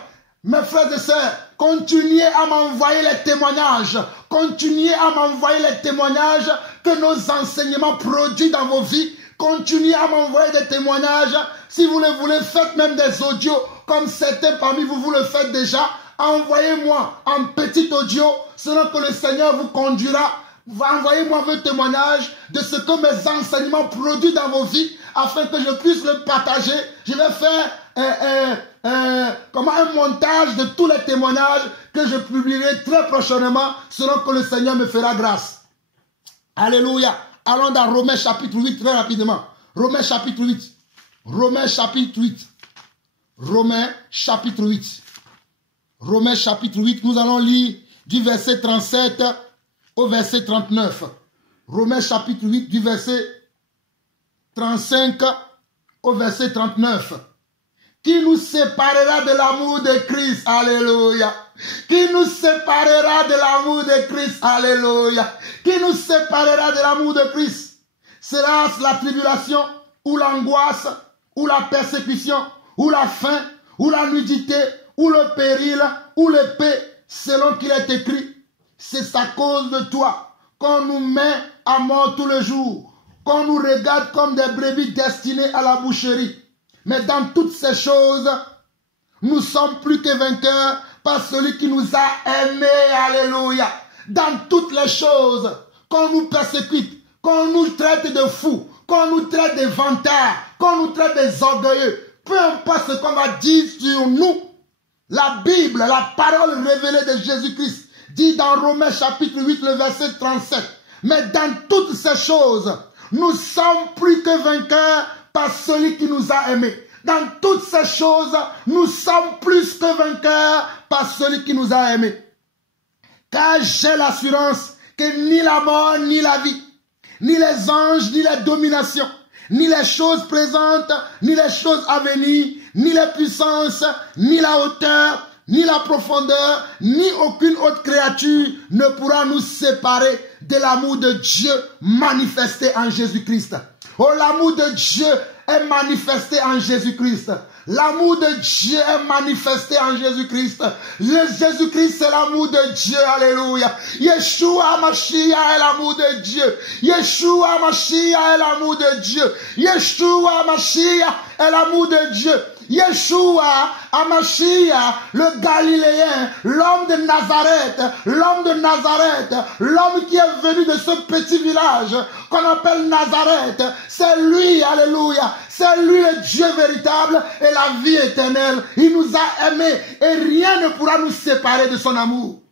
Mes frères et sœurs, continuez à m'envoyer les témoignages. Continuez à m'envoyer les témoignages que nos enseignements produisent dans vos vies. Continuez à m'envoyer des témoignages. Si vous le voulez, faites même des audios comme certains parmi vous, vous le faites déjà. Envoyez-moi un petit audio selon que le Seigneur vous conduira envoyez-moi vos témoignages de ce que mes enseignements produisent dans vos vies afin que je puisse le partager. Je vais faire comme un montage de tous les témoignages que je publierai très prochainement selon que le Seigneur me fera grâce. Alléluia. Allons dans Romains chapitre 8 très rapidement. Romains chapitre 8. Romains chapitre 8. Romains chapitre 8. Romains chapitre 8. Nous allons lire du verset 37 au verset 39. Romains chapitre 8 du verset 35 au verset 39. Qui nous séparera de l'amour de Christ? Alléluia. Qui nous séparera de l'amour de Christ? Alléluia. Qui nous séparera de l'amour de Christ? Sera-ce la tribulation, ou l'angoisse, ou la persécution, ou la faim, ou la nudité, ou le péril, ou l'épée, selon qu'il est écrit? C'est à cause de toi qu'on nous met à mort tous les jours, qu'on nous regarde comme des brebis destinées à la boucherie. Mais dans toutes ces choses, nous sommes plus que vainqueurs par celui qui nous a aimés. Alléluia. Dans toutes les choses, qu'on nous persécute, qu'on nous traite de fous, qu'on nous traite de vantards, qu'on nous traite des orgueilleux, peu importe ce qu'on va dire sur nous, la Bible, la parole révélée de Jésus-Christ, dit dans Romains chapitre 8, le verset 37, mais dans toutes ces choses, nous sommes plus que vainqueurs par celui qui nous a aimés. Dans toutes ces choses, nous sommes plus que vainqueurs par celui qui nous a aimés. Car j'ai l'assurance que ni la mort, ni la vie, ni les anges, ni les dominations, ni les choses présentes, ni les choses à venir, ni les puissances, ni la hauteur, ni la profondeur, ni aucune autre créature ne pourra nous séparer de l'amour de Dieu manifesté en Jésus-Christ. Oh, l'amour de Dieu est manifesté en Jésus-Christ. L'amour de Dieu est manifesté en Jésus-Christ. Jésus-Christ, c'est l'amour de Dieu. Alléluia. Yeshua Mashiach est l'amour de Dieu. Yeshua Mashiach est l'amour de Dieu. Yeshua Mashiach est l'amour de Dieu. Yeshua Hamashiach, le Galiléen, l'homme de Nazareth, l'homme qui est venu de ce petit village qu'on appelle Nazareth, c'est lui, alléluia, c'est lui le Dieu véritable et la vie éternelle. Il nous a aimés et rien ne pourra nous séparer de son amour.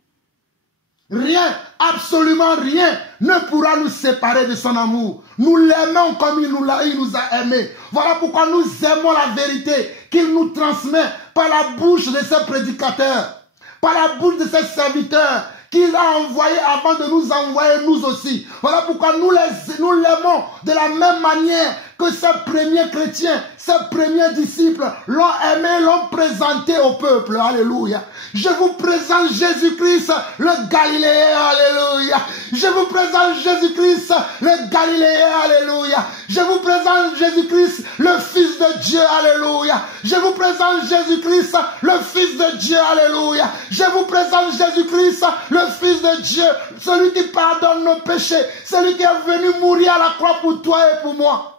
Rien, absolument rien ne pourra nous séparer de son amour. Nous l'aimons comme il nous a aimés. Voilà pourquoi nous aimons la vérité qu'il nous transmet par la bouche de ses prédicateurs, par la bouche de ses serviteurs qu'il a envoyé avant de nous envoyer nous aussi. Voilà pourquoi nous l'aimons de la même manière que ces premiers chrétiens, ces premiers disciples l'ont aimé, l'ont présenté au peuple. Alléluia. Je vous présente Jésus-Christ, le Galiléen. Alléluia. Je vous présente Jésus-Christ, le Galiléen. Alléluia. Je vous présente Jésus-Christ, le Fils de Dieu. Alléluia. Je vous présente Jésus-Christ, le Fils de Dieu. Alléluia. Je vous présente Jésus-Christ, le Fils de Dieu, celui qui pardonne nos péchés, celui qui est venu mourir à la croix pour toi et pour moi.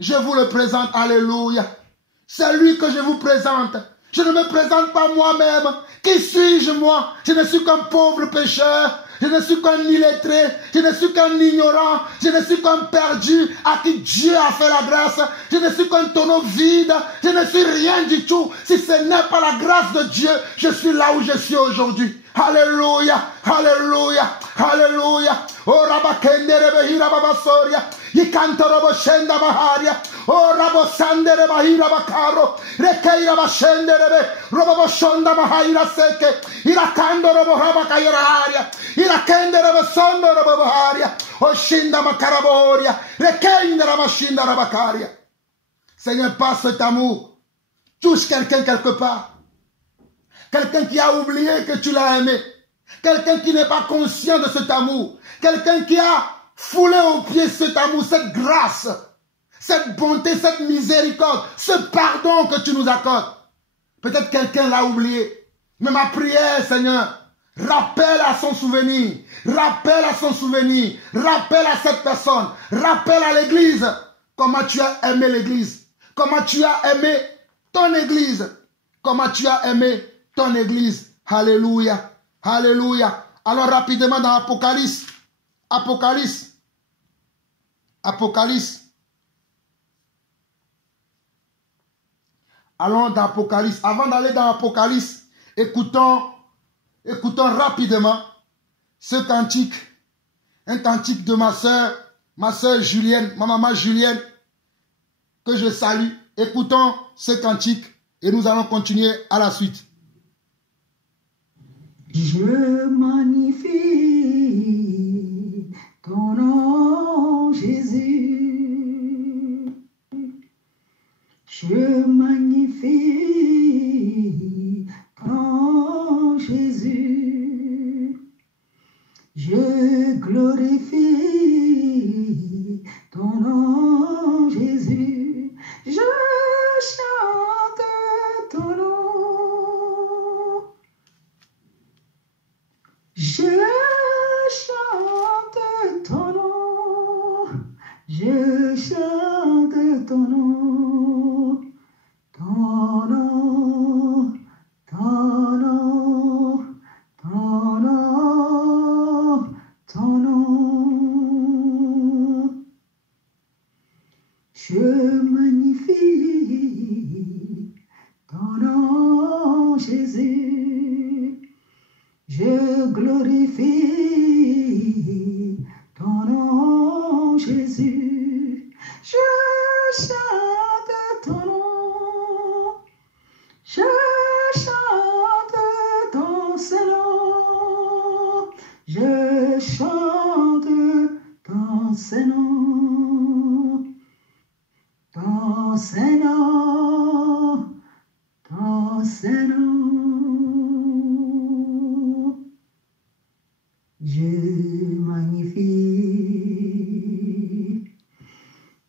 Je vous le présente, alléluia. C'est lui que je vous présente. Je ne me présente pas moi-même. Qui suis-je moi? Je ne suis qu'un pauvre pécheur. Je ne suis qu'un illettré. Je ne suis qu'un ignorant. Je ne suis qu'un perdu à qui Dieu a fait la grâce. Je ne suis qu'un tonneau vide. Je ne suis rien du tout. Si ce n'est pas la grâce de Dieu, je suis là où je suis aujourd'hui. Alléluia, alléluia, alléluia. Oh rabakendere behira babasoria. Yikantorobo shenda baharia. Oh rabosandere bahira bakaro. Rekeira bashendere be. Robo shonda bahaira seke. Irakando robo rabakayra haria. Irakendere bosondo robo baharia. Oh shinda makaraboria. Rekendere bashinda rabakaria. Seigneur, par cet amour, touche quelqu'un quelque part. Quelqu'un qui a oublié que tu l'as aimé. Quelqu'un qui n'est pas conscient de cet amour. Quelqu'un qui a foulé aux pieds cet amour, cette grâce, cette bonté, cette miséricorde, ce pardon que tu nous accordes. Peut-être quelqu'un l'a oublié. Mais ma prière, Seigneur, rappelle à son souvenir. Rappelle à son souvenir. Rappelle à cette personne. Rappelle à l'église comment tu as aimé l'église. Comment tu as aimé ton église. Comment tu as aimé ton église. Alléluia. Alléluia. Alors rapidement dans Apocalypse. Apocalypse. Apocalypse. Allons dans Apocalypse. Avant d'aller dans Apocalypse, écoutons rapidement ce cantique. Un cantique de ma soeur Julienne, ma maman Julienne, que je salue. Écoutons ce cantique et nous allons continuer à la suite. Je magnifie ton nom, Jésus. Je magnifie ton nom, Jésus. Je glorifie ton nom, Jésus. Je chante ton nom. Je chante ton nom. Je chante ton nom. Ton nom. Ton nom. Ton nom. Ton nom. Je magnifie ton nom, Jésus. Je glorifie ton nom, Jésus. Je chante ton nom. Je chante ton Saint-Nom. Je chante ton Saint-Nom. Ton Saint-Nom. Ton Saint-Nom. Je magnifie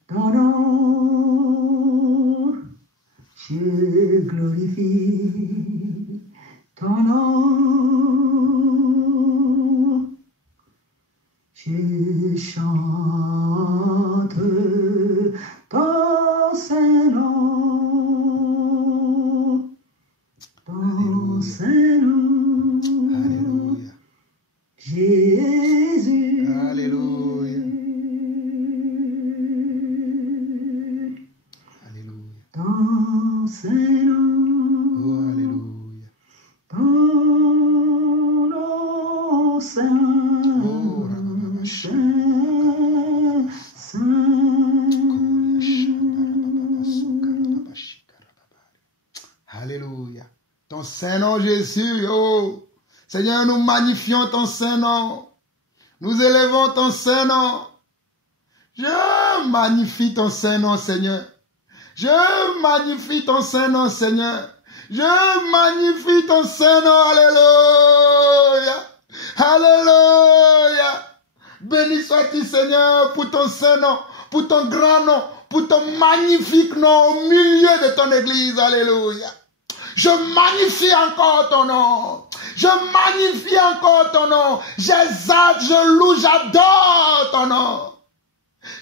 ton nom. Je glorifie ton nom. Je chante ton Saint-Nom. Ton Saint-Nom. Alléluia. Jésus. Alléluia. Alléluia. Ton Saint-Nom. Oh, alléluia. Ton nom saint. Oh, rabababasha. Alléluia. Ton Saint-Nom, Jésus. Oh, Seigneur, nous magnifions ton Saint-Nom. Nous élevons ton Saint-Nom. Je magnifie ton Saint-Nom, Seigneur. Je magnifie ton Saint-Nom, Seigneur. Je magnifie ton Saint-Nom. Alléluia. Alléluia. Béni sois-tu, Seigneur, pour ton Saint-Nom, pour ton grand nom, pour ton magnifique nom au milieu de ton église. Alléluia. Je magnifie encore ton nom. Je magnifie encore ton nom. J'exalte, je loue, j'adore ton nom.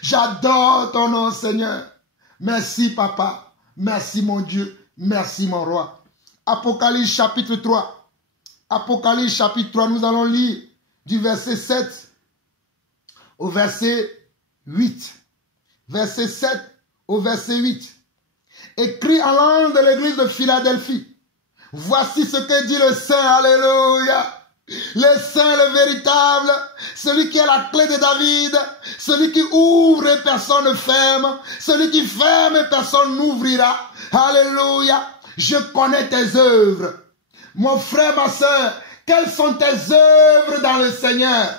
J'adore ton nom, Seigneur. Merci, Papa. Merci, mon Dieu. Merci, mon roi. Apocalypse chapitre 3. Apocalypse chapitre 3, nous allons lire du verset 7 au verset 8. Verset 7 au verset 8. Écrit en langue de l'église de Philadelphie. Voici ce que dit le Saint. Alléluia. Le Saint, le véritable, celui qui a la clé de David, celui qui ouvre et personne ne ferme, celui qui ferme et personne n'ouvrira. Alléluia. Je connais tes œuvres. Mon frère, ma soeur, quelles sont tes œuvres dans le Seigneur?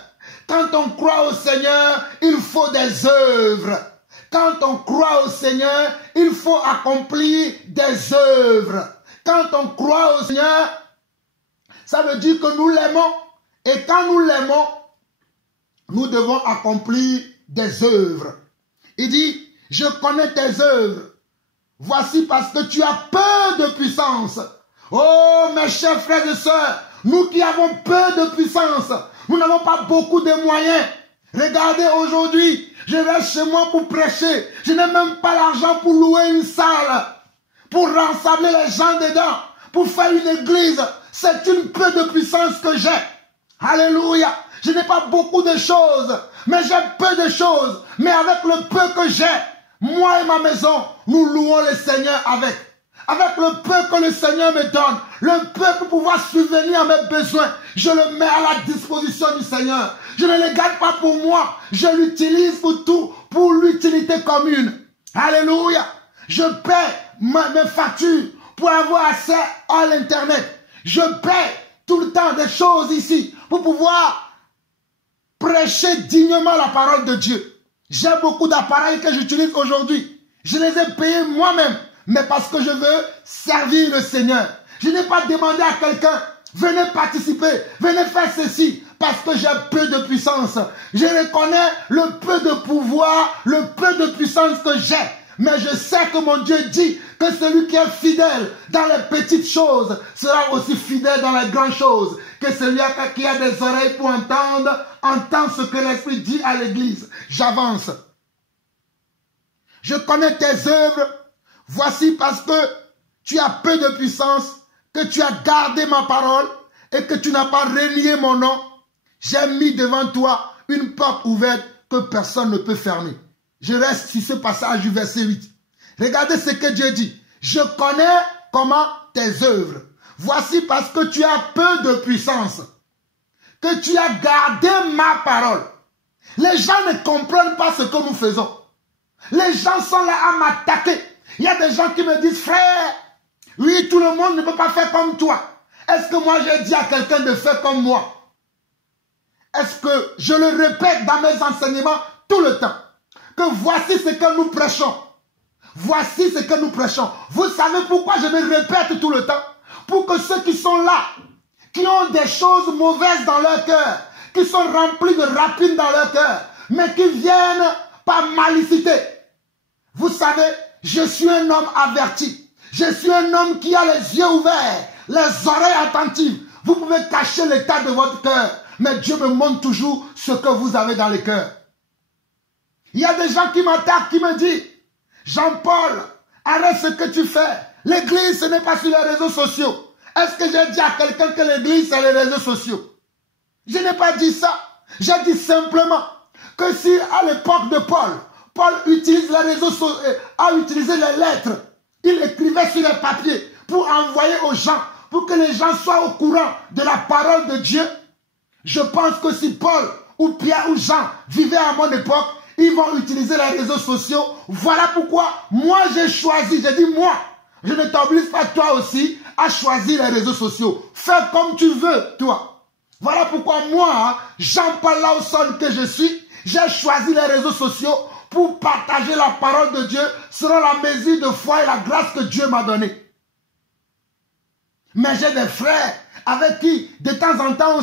Quand on croit au Seigneur, il faut des œuvres. Quand on croit au Seigneur, il faut accomplir des œuvres. Quand on croit au Seigneur, ça veut dire que nous l'aimons. Et quand nous l'aimons, nous devons accomplir des œuvres. Il dit, je connais tes œuvres. Voici parce que tu as peu de puissance. Oh, mes chers frères et sœurs, nous qui avons peu de puissance, nous n'avons pas beaucoup de moyens. Regardez aujourd'hui, je vais chez moi pour prêcher. Je n'ai même pas l'argent pour louer une salle, pour rassembler les gens dedans, pour faire une église. C'est une peu de puissance que j'ai. Alléluia. Je n'ai pas beaucoup de choses, mais j'ai peu de choses. Mais avec le peu que j'ai, moi et ma maison, nous louons le Seigneur avec. Avec le peu que le Seigneur me donne, le peu pour pouvoir subvenir à mes besoins, je le mets à la disposition du Seigneur. Je ne le garde pas pour moi, je l'utilise pour tout, pour l'utilité commune. Alléluia. Je paie mes factures pour avoir accès à l'internet. Je paie tout le temps des choses ici pour pouvoir prêcher dignement la parole de Dieu. J'ai beaucoup d'appareils que j'utilise aujourd'hui. Je les ai payés moi-même, mais parce que je veux servir le Seigneur. Je n'ai pas demandé à quelqu'un, venez participer, venez faire ceci, parce que j'ai peu de puissance. Je reconnais le peu de pouvoir, le peu de puissance que j'ai. Mais je sais que mon Dieu dit que celui qui est fidèle dans les petites choses sera aussi fidèle dans les grandes choses. Que celui qui a des oreilles pour entendre, entend ce que l'Esprit dit à l'Église. J'avance. Je connais tes œuvres. Voici parce que tu as peu de puissance, que tu as gardé ma parole et que tu n'as pas renié mon nom. J'ai mis devant toi une porte ouverte que personne ne peut fermer. Je reste sur ce passage du verset 8. Regardez ce que Dieu dit. Je connais comment tes œuvres. Voici parce que tu as peu de puissance, que tu as gardé ma parole. Les gens ne comprennent pas ce que nous faisons. Les gens sont là à m'attaquer. Il y a des gens qui me disent, frère, oui, tout le monde ne peut pas faire comme toi. Est-ce que moi j'ai dit à quelqu'un de faire comme moi? Est-ce que je le répète dans mes enseignements tout le temps? Que voici ce que nous prêchons. Voici ce que nous prêchons. Vous savez pourquoi je me répète tout le temps? Pour que ceux qui sont là, qui ont des choses mauvaises dans leur cœur, qui sont remplis de rapines dans leur cœur, mais qui viennent par malicité. Vous savez, je suis un homme averti. Je suis un homme qui a les yeux ouverts, les oreilles attentives. Vous pouvez cacher l'état de votre cœur, mais Dieu me montre toujours ce que vous avez dans le cœur. Il y a des gens qui m'attaquent, qui me disent, Jean-Paul, arrête ce que tu fais. L'église, ce n'est pas sur les réseaux sociaux. Est-ce que j'ai dit à quelqu'un que l'église, c'est les réseaux sociaux? Je n'ai pas dit ça. J'ai dit simplement que si à l'époque de Paul, Paul utilise les réseaux sociaux, a utilisé les lettres, il écrivait sur les papiers pour envoyer aux gens, pour que les gens soient au courant de la parole de Dieu. Je pense que si Paul ou Pierre ou Jean vivaient à mon époque, ils vont utiliser les réseaux sociaux. Voilà pourquoi moi j'ai choisi, j'ai dit moi, je ne t'oblige pas toi aussi à choisir les réseaux sociaux. Fais comme tu veux toi. Voilà pourquoi moi, Jean-Paul Lawson que je suis, j'ai choisi les réseaux sociaux pour partager la parole de Dieu selon la mesure de foi et la grâce que Dieu m'a donnée. Mais j'ai des frères avec qui de temps en temps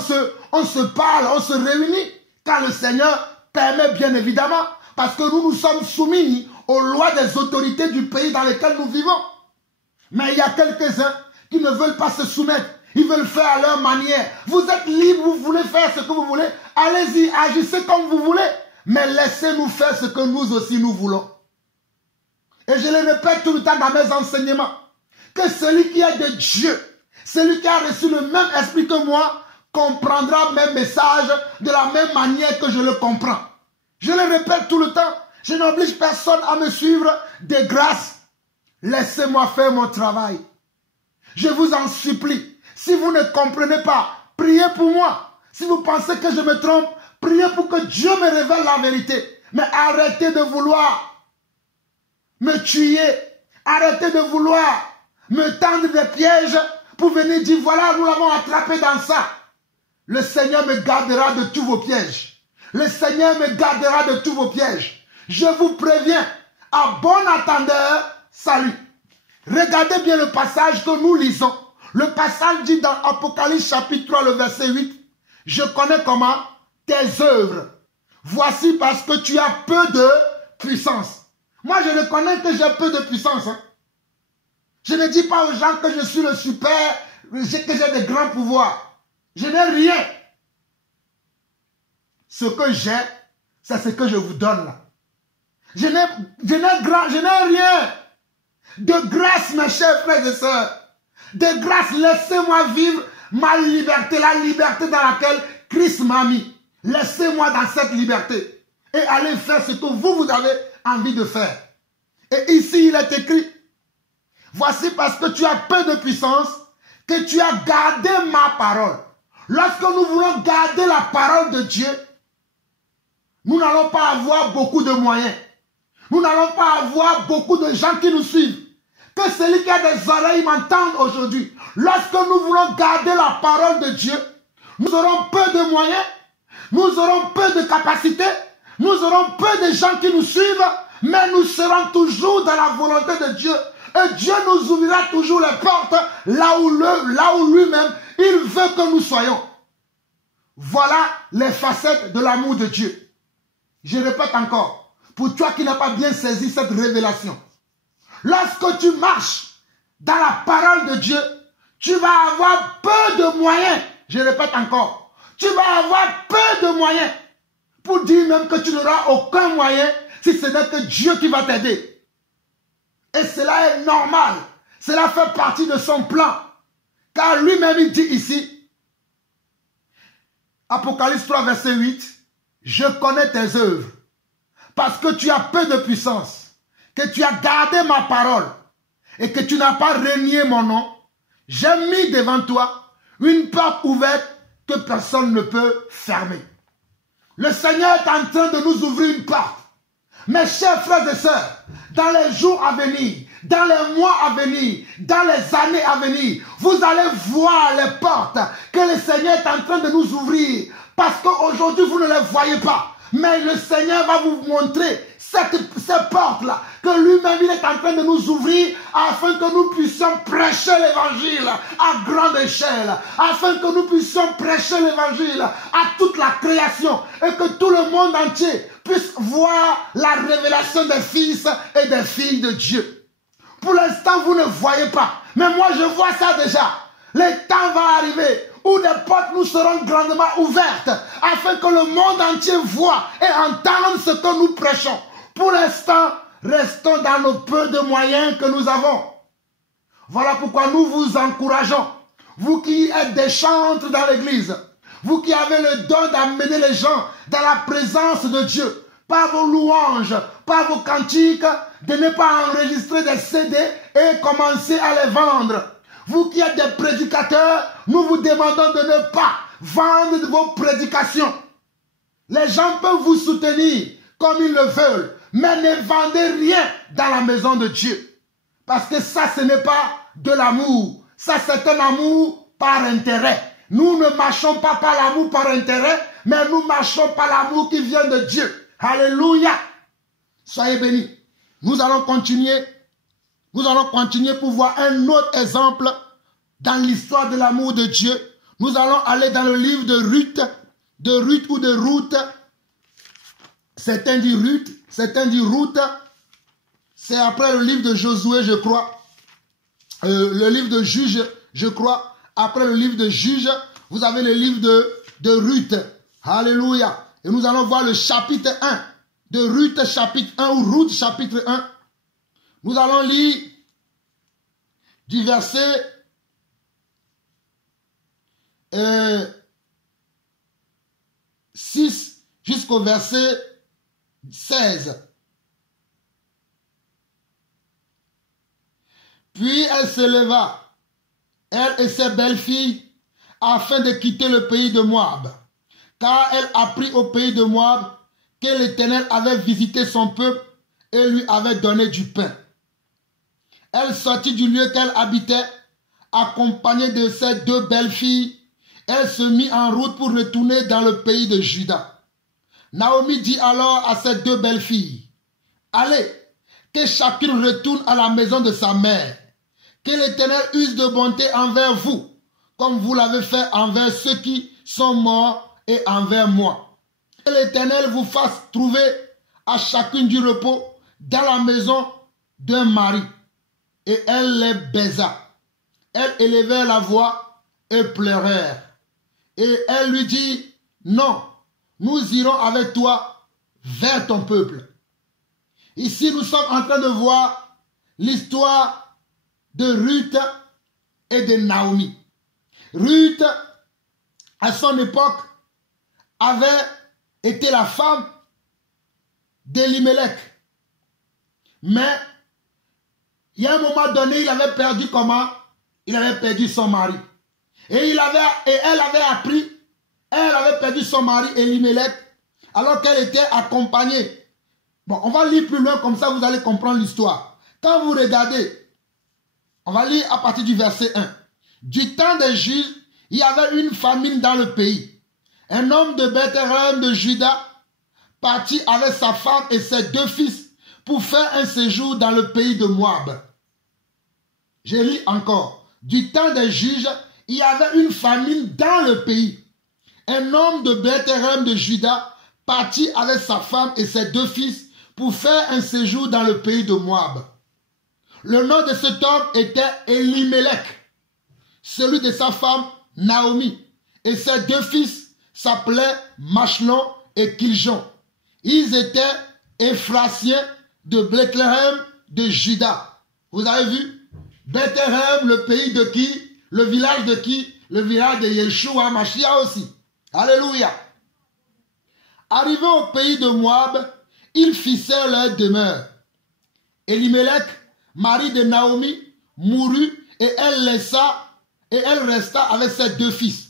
on se parle, on se réunit quand le Seigneur permet bien évidemment, parce que nous sommes soumis aux lois des autorités du pays dans lequel nous vivons. Mais il y a quelques-uns qui ne veulent pas se soumettre. Ils veulent faire à leur manière. Vous êtes libre, vous voulez faire ce que vous voulez. Allez-y, agissez comme vous voulez. Mais laissez-nous faire ce que nous aussi nous voulons. Et je le répète tout le temps dans mes enseignements. Que celui qui est de Dieu, celui qui a reçu le même esprit que moi, comprendra mes messages de la même manière que je le comprends. Je le répète tout le temps. Je n'oblige personne à me suivre de grâce. Laissez-moi faire mon travail. Je vous en supplie. Si vous ne comprenez pas, priez pour moi. Si vous pensez que je me trompe, priez pour que Dieu me révèle la vérité. Mais arrêtez de vouloir me tuer. Arrêtez de vouloir me tendre des pièges pour venir dire, voilà, nous l'avons attrapé dans ça. Le Seigneur me gardera de tous vos pièges. Le Seigneur me gardera de tous vos pièges. Je vous préviens, à bon entendeur, salut. Regardez bien le passage que nous lisons. Le passage dit dans Apocalypse chapitre 3, le verset 8. Je connais comment tes œuvres. Voici parce que tu as peu de puissance. Moi, je reconnais que j'ai peu de puissance. Hein. Je ne dis pas aux gens que je suis le super, que j'ai des grands pouvoirs. Je n'ai rien. Ce que j'ai, c'est ce que je vous donne là. Je n'ai rien. De grâce, mes chers frères et sœurs. De grâce, laissez-moi vivre ma liberté, la liberté dans laquelle Christ m'a mis. Laissez-moi dans cette liberté et allez faire ce que vous avez envie de faire. Et ici, il est écrit, voici parce que tu as peu de puissance que tu as gardé ma parole. Lorsque nous voulons garder la parole de Dieu, nous n'allons pas avoir beaucoup de moyens. Nous n'allons pas avoir beaucoup de gens qui nous suivent. Que celui qui a des oreilles m'entende aujourd'hui. Lorsque nous voulons garder la parole de Dieu, nous aurons peu de moyens, nous aurons peu de capacités, nous aurons peu de gens qui nous suivent, mais nous serons toujours dans la volonté de Dieu. Et Dieu nous ouvrira toujours les portes là où lui-même, il veut que nous soyons. Voilà les facettes de l'amour de Dieu. Je répète encore, pour toi qui n'as pas bien saisi cette révélation, lorsque tu marches dans la parole de Dieu, tu vas avoir peu de moyens. Je répète encore, tu vas avoir peu de moyens pour dire même que tu n'auras aucun moyen si ce n'est que Dieu qui va t'aider. Et cela est normal. Cela fait partie de son plan. Car lui-même il dit ici, Apocalypse 3 verset 8, je connais tes œuvres parce que tu as peu de puissance, que tu as gardé ma parole et que tu n'as pas renié mon nom. J'ai mis devant toi une porte ouverte que personne ne peut fermer. Le Seigneur est en train de nous ouvrir une porte. Mes chers frères et sœurs, dans les jours à venir, dans les mois à venir, dans les années à venir, vous allez voir les portes que le Seigneur est en train de nous ouvrir. Parce qu'aujourd'hui, vous ne les voyez pas. Mais le Seigneur va vous montrer ces portes-là, que lui-même, il est en train de nous ouvrir afin que nous puissions prêcher l'évangile à grande échelle, afin que nous puissions prêcher l'évangile à toute la création et que tout le monde entier puisse voir la révélation des fils et des filles de Dieu. Pour l'instant, vous ne voyez pas, mais moi, je vois ça déjà. Le temps va arriver où des portes nous seront grandement ouvertes afin que le monde entier voit et entende ce que nous prêchons. Pour l'instant, restons dans nos peu de moyens que nous avons. Voilà pourquoi nous vous encourageons, vous qui êtes des chantres dans l'église, vous qui avez le don d'amener les gens dans la présence de Dieu, par vos louanges, par vos cantiques, de ne pas enregistrer des CD et commencer à les vendre. Vous qui êtes des prédicateurs, nous vous demandons de ne pas vendre vos prédications. Les gens peuvent vous soutenir comme ils le veulent, mais ne vendez rien dans la maison de Dieu. Parce que ça, ce n'est pas de l'amour. Ça, c'est un amour par intérêt. Nous ne marchons pas par l'amour par intérêt, mais nous marchons par l'amour qui vient de Dieu. Alléluia. Soyez bénis. Nous allons continuer pour voir un autre exemple dans l'histoire de l'amour de Dieu. Nous allons aller dans le livre de Ruth ou de Ruth. Certains disent Ruth, certains disent Ruth. C'est après le livre de Josué, je crois. Le livre de Juge, je crois. Après le livre de Juge, vous avez le livre de Ruth. Alléluia. Et nous allons voir le chapitre 1 de Ruth chapitre 1 ou Ruth chapitre 1. Nous allons lire du verset 6 jusqu'au verset 16. Puis elle se leva, elle et ses belles-filles, afin de quitter le pays de Moab, car elle apprit au pays de Moab que l'Éternel avait visité son peuple et lui avait donné du pain. Elle sortit du lieu qu'elle habitait, accompagnée de ses deux belles-filles. Elle se mit en route pour retourner dans le pays de Juda. Naomi dit alors à ses deux belles-filles, « Allez, que chacune retourne à la maison de sa mère. Que l'Éternel use de bonté envers vous, comme vous l'avez fait envers ceux qui sont morts et envers moi. Que l'Éternel vous fasse trouver à chacune du repos dans la maison d'un mari. » Et elle les baisa. Elles élevèrent la voix et pleurèrent. Et elle lui dit, « Non, nous irons avec toi vers ton peuple. » Ici, nous sommes en train de voir l'histoire de Ruth et de Naomi. Ruth, à son époque, avait été la femme d'Elimelech. Mais il y a un moment donné, il avait perdu comment? Il avait perdu son mari. Et elle avait perdu son mari Elimelech alors qu'elle était accompagnée. Bon, on va lire plus loin, comme ça vous allez comprendre l'histoire. Quand vous regardez, on va lire à partir du verset 1. Du temps des juges, il y avait une famine dans le pays. Un homme de Bethléem de Juda partit avec sa femme et ses 2 fils pour faire un séjour dans le pays de Moab. Je lis encore. Du temps des juges, il y avait une famine dans le pays. Un homme de Bethléem de Juda partit avec sa femme et ses 2 fils pour faire un séjour dans le pays de Moab. Le nom de cet homme était Elimelech, celui de sa femme Naomi, et ses 2 fils s'appelaient Machlon et Kiljon. Ils étaient Éphratiens de Bethléem de Juda. Vous avez vu? Bethléem, le pays de qui? Le village de qui? Le village de Yeshua Mashiach aussi. Alléluia. Arrivés au pays de Moab, ils fixèrent leur demeure. Elimelech, mari de Naomi, mourut et elle resta avec ses 2 fils.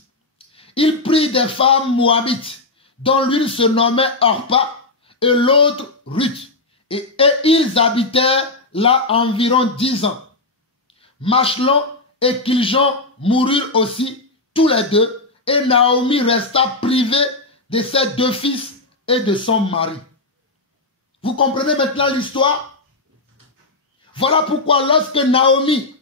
Il prit des femmes moabites, dont l'une se nommait Orpa et l'autre Ruth. Et ils habitèrent là environ 10 ans. Machlon et Kiljon moururent aussi, tous les 2, et Naomi resta privée de ses 2 fils et de son mari. Vous comprenez maintenant l'histoire? Voilà pourquoi lorsque Naomi,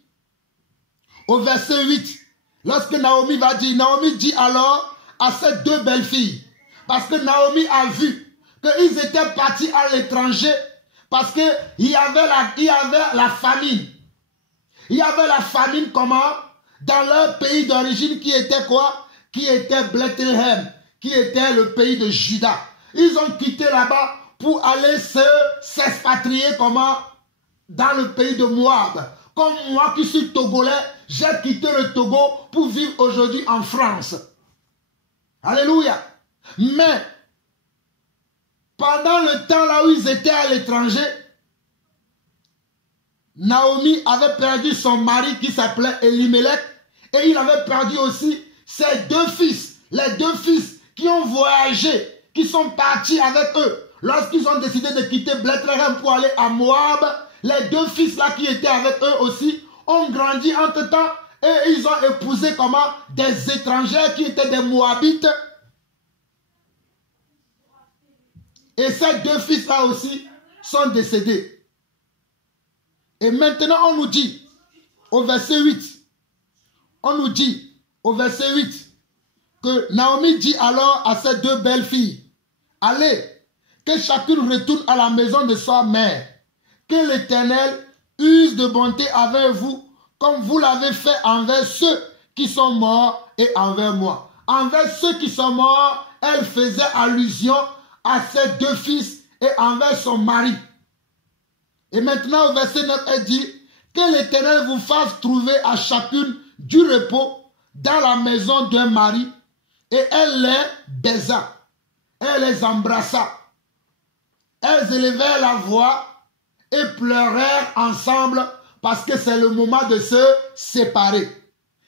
au verset 8, lorsque Naomi va dire, Naomi dit alors à ses 2 belles filles, parce que Naomi a vu qu'ils étaient partis à l'étranger, parce qu'il y avait la famine. Il y avait la famine comment? Dans leur pays d'origine qui était quoi? Qui était Bethléem, qui était le pays de Juda. Ils ont quitté là-bas pour aller s'expatrier comment? Dans le pays de Moab. Comme moi qui suis togolais, j'ai quitté le Togo pour vivre aujourd'hui en France. Alléluia. Mais, pendant le temps là où ils étaient à l'étranger, Naomi avait perdu son mari qui s'appelait Elimelech et il avait perdu aussi ses 2 fils. Les 2 fils qui ont voyagé, qui sont partis avec eux. Lorsqu'ils ont décidé de quitter Bethléem pour aller à Moab, les 2 fils là qui étaient avec eux aussi ont grandi entre-temps et ils ont épousé comment? Des étrangers qui étaient des Moabites. Et ces 2 fils là aussi sont décédés. Et maintenant on nous dit, au verset 8, que Naomi dit alors à ses 2 belles filles, allez, que chacune retourne à la maison de sa mère, que l'Éternel use de bonté avec vous, comme vous l'avez fait envers ceux qui sont morts et envers moi. Envers ceux qui sont morts, elle faisait allusion à ses 2 fils et envers son mari. Et maintenant au verset 9, elle dit, que l'Éternel vous fasse trouver à chacune du repos dans la maison d'un mari. Et elle les baisa, elle les embrassa. Elles élevèrent la voix et pleurèrent ensemble parce que c'est le moment de se séparer.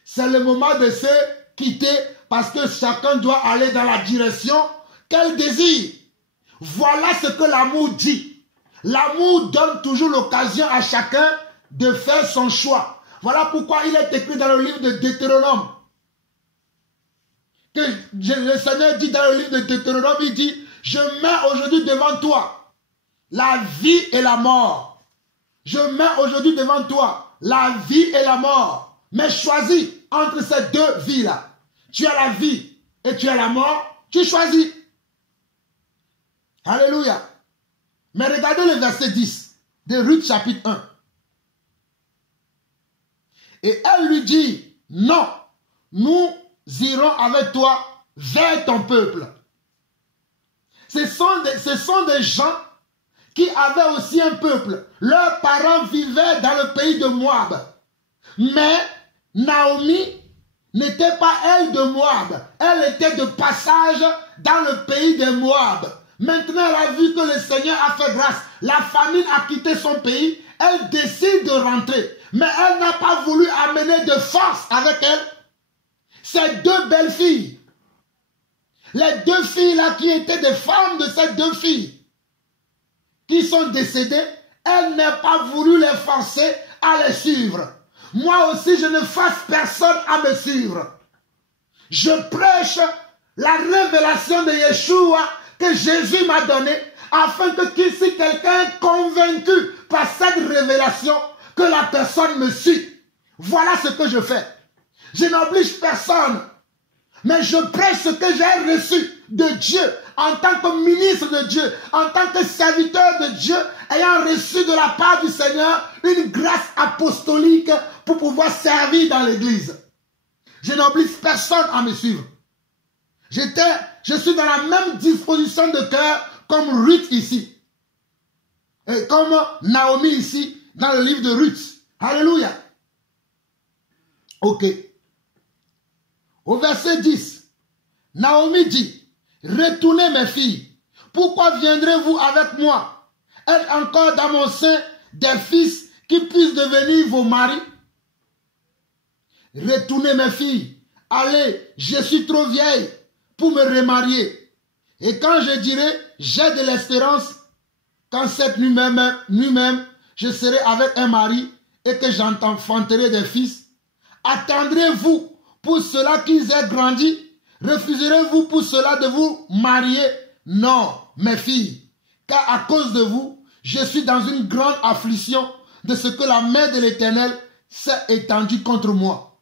C'est le moment de se quitter parce que chacun doit aller dans la direction qu'elle désire. Voilà ce que l'amour dit. L'amour donne toujours l'occasion à chacun de faire son choix. Voilà pourquoi il est écrit dans le livre de Deutéronome. Que le Seigneur dit dans le livre de Deutéronome, il dit, je mets aujourd'hui devant toi la vie et la mort. Je mets aujourd'hui devant toi la vie et la mort. Mais choisis entre ces 2 vies-là. Tu as la vie et tu as la mort. Tu choisis. Alléluia. Mais regardez le verset 10 de Ruth chapitre 1. Et elle lui dit, non, nous irons avec toi vers ton peuple. Ce sont des gens qui avaient aussi un peuple. Leurs parents vivaient dans le pays de Moab. Mais Naomi n'était pas elle de Moab. Elle était de passage dans le pays des Moab. Maintenant, elle a vu que le Seigneur a fait grâce. La famine a quitté son pays. Elle décide de rentrer. Mais elle n'a pas voulu amener de force avec elle ces deux belles filles. Les deux filles là qui étaient des femmes de ces deux filles qui sont décédées, elle n'a pas voulu les forcer à les suivre. Moi aussi, je ne force personne à me suivre. Je prêche la révélation de Yeshua que Jésus m'a donnée afin que si quelqu'un est convaincu par cette révélation, que la personne me suit. Voilà ce que je fais. Je n'oblige personne, mais je prêche ce que j'ai reçu de Dieu en tant que ministre de Dieu, en tant que serviteur de Dieu, ayant reçu de la part du Seigneur une grâce apostolique pour pouvoir servir dans l'église. Je n'oblige personne à me suivre. Je suis dans la même disposition de cœur comme Ruth ici. Et comme Naomi ici dans le livre de Ruth. Alléluia. Ok. Au verset 10, Naomi dit, retournez mes filles, pourquoi viendrez-vous avec moi? Est encore dans mon sein des fils qui puissent devenir vos maris? Retournez mes filles, allez, je suis trop vieille pour me remarier. Et quand je dirai, j'ai de l'espérance, quand cette nuit même, je serai avec un mari et que j'enfanterai des fils, attendrez-vous pour cela qu'ils aient grandi? Refuserez-vous pour cela de vous marier? Non, mes filles, car à cause de vous, je suis dans une grande affliction de ce que la main de l'Éternel s'est étendue contre moi.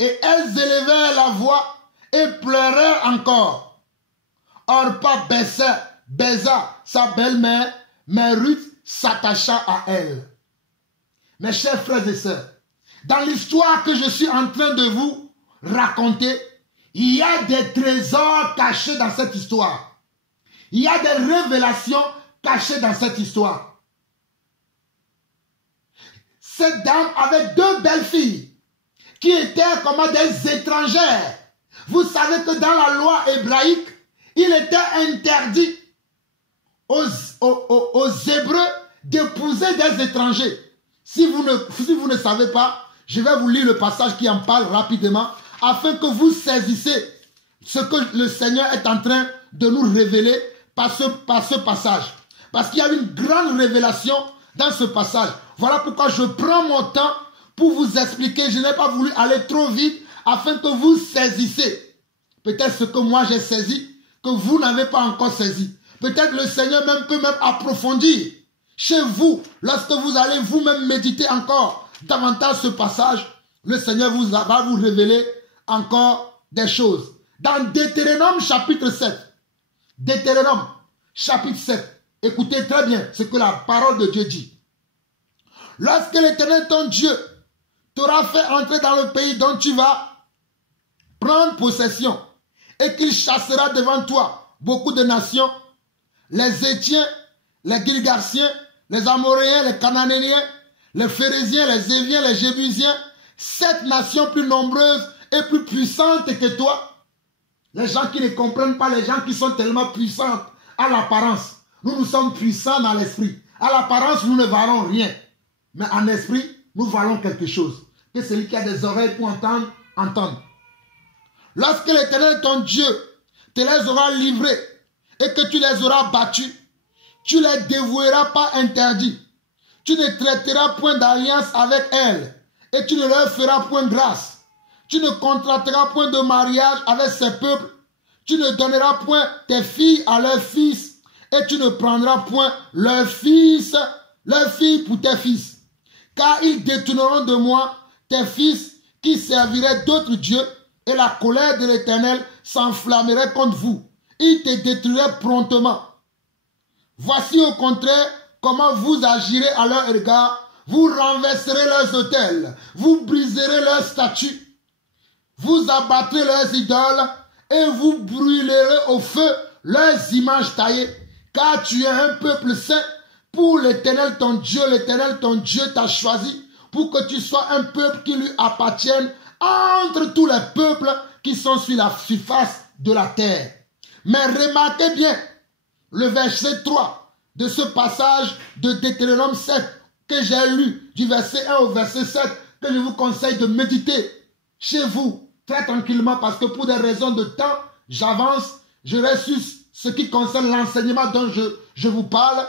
Et elles élevèrent la voix et pleurèrent encore. Orpa baisa sa belle-mère, mais Ruth s'attacha à elle. Mes chers frères et sœurs, dans l'histoire que je suis en train de vous raconter, il y a des trésors cachés dans cette histoire. Il y a des révélations cachées dans cette histoire. Cette dame avait deux belles filles qui étaient comme des étrangères. Vous savez que dans la loi hébraïque, il était interdit aux Hébreux d'épouser des étrangers. Si vous ne savez pas, je vais vous lire le passage qui en parle rapidement afin que vous saisissez ce que le Seigneur est en train de nous révéler par ce passage. Parce qu'il y a une grande révélation dans ce passage. Voilà pourquoi je prends mon temps pour vous expliquer. Je n'ai pas voulu aller trop vite afin que vous saisissez. Peut-être ce que moi j'ai saisi, que vous n'avez pas encore saisi. Peut-être le Seigneur peut même approfondir chez vous. Lorsque vous allez vous-même méditer encore davantage ce passage, le Seigneur va vous révéler encore des choses. Dans Deutéronome chapitre 7, Deutéronome chapitre 7, écoutez très bien ce que la parole de Dieu dit. Lorsque l'Éternel ton Dieu t'aura fait entrer dans le pays dont tu vas prendre possession et qu'il chassera devant toi beaucoup de nations, les Hétiens, les Girgashiens, les Amoréens, les Cananéens, les Phérésiens, les Éviens, les Jébusiens, 7 nations plus nombreuses et plus puissantes que toi. Les gens qui ne comprennent pas, les gens qui sont tellement puissants à l'apparence. Nous sommes puissants dans l'esprit. À l'apparence, nous ne valons rien. Mais en esprit, nous valons quelque chose. Que celui qui a des oreilles pour entendre, entende. Lorsque l'Éternel, ton Dieu, te les aura livrés et que tu les auras battus, tu les dévoueras pas interdits. Tu ne traiteras point d'alliance avec elles et tu ne leur feras point grâce. Tu ne contracteras point de mariage avec ces peuples. Tu ne donneras point tes filles à leurs fils et tu ne prendras point leurs filles pour tes fils. Car ils détourneront de moi tes fils qui serviraient d'autres dieux et la colère de l'Éternel s'enflammerait contre vous. Ils te détruiraient promptement. Voici au contraire comment vous agirez à leur égard. Vous renverserez leurs autels, vous briserez leurs statues, vous abattrez leurs idoles et vous brûlerez au feu leurs images taillées. Car tu es un peuple saint pour l'Éternel ton Dieu t'a choisi pour que tu sois un peuple qui lui appartienne entre tous les peuples qui sont sur la surface de la terre. Mais remarquez bien le verset 3 de ce passage de Deutéronome 7 que j'ai lu du verset 1 au verset 7 que je vous conseille de méditer chez vous très tranquillement parce que pour des raisons de temps, j'avance, je reste sur ce qui concerne l'enseignement dont je vous parle.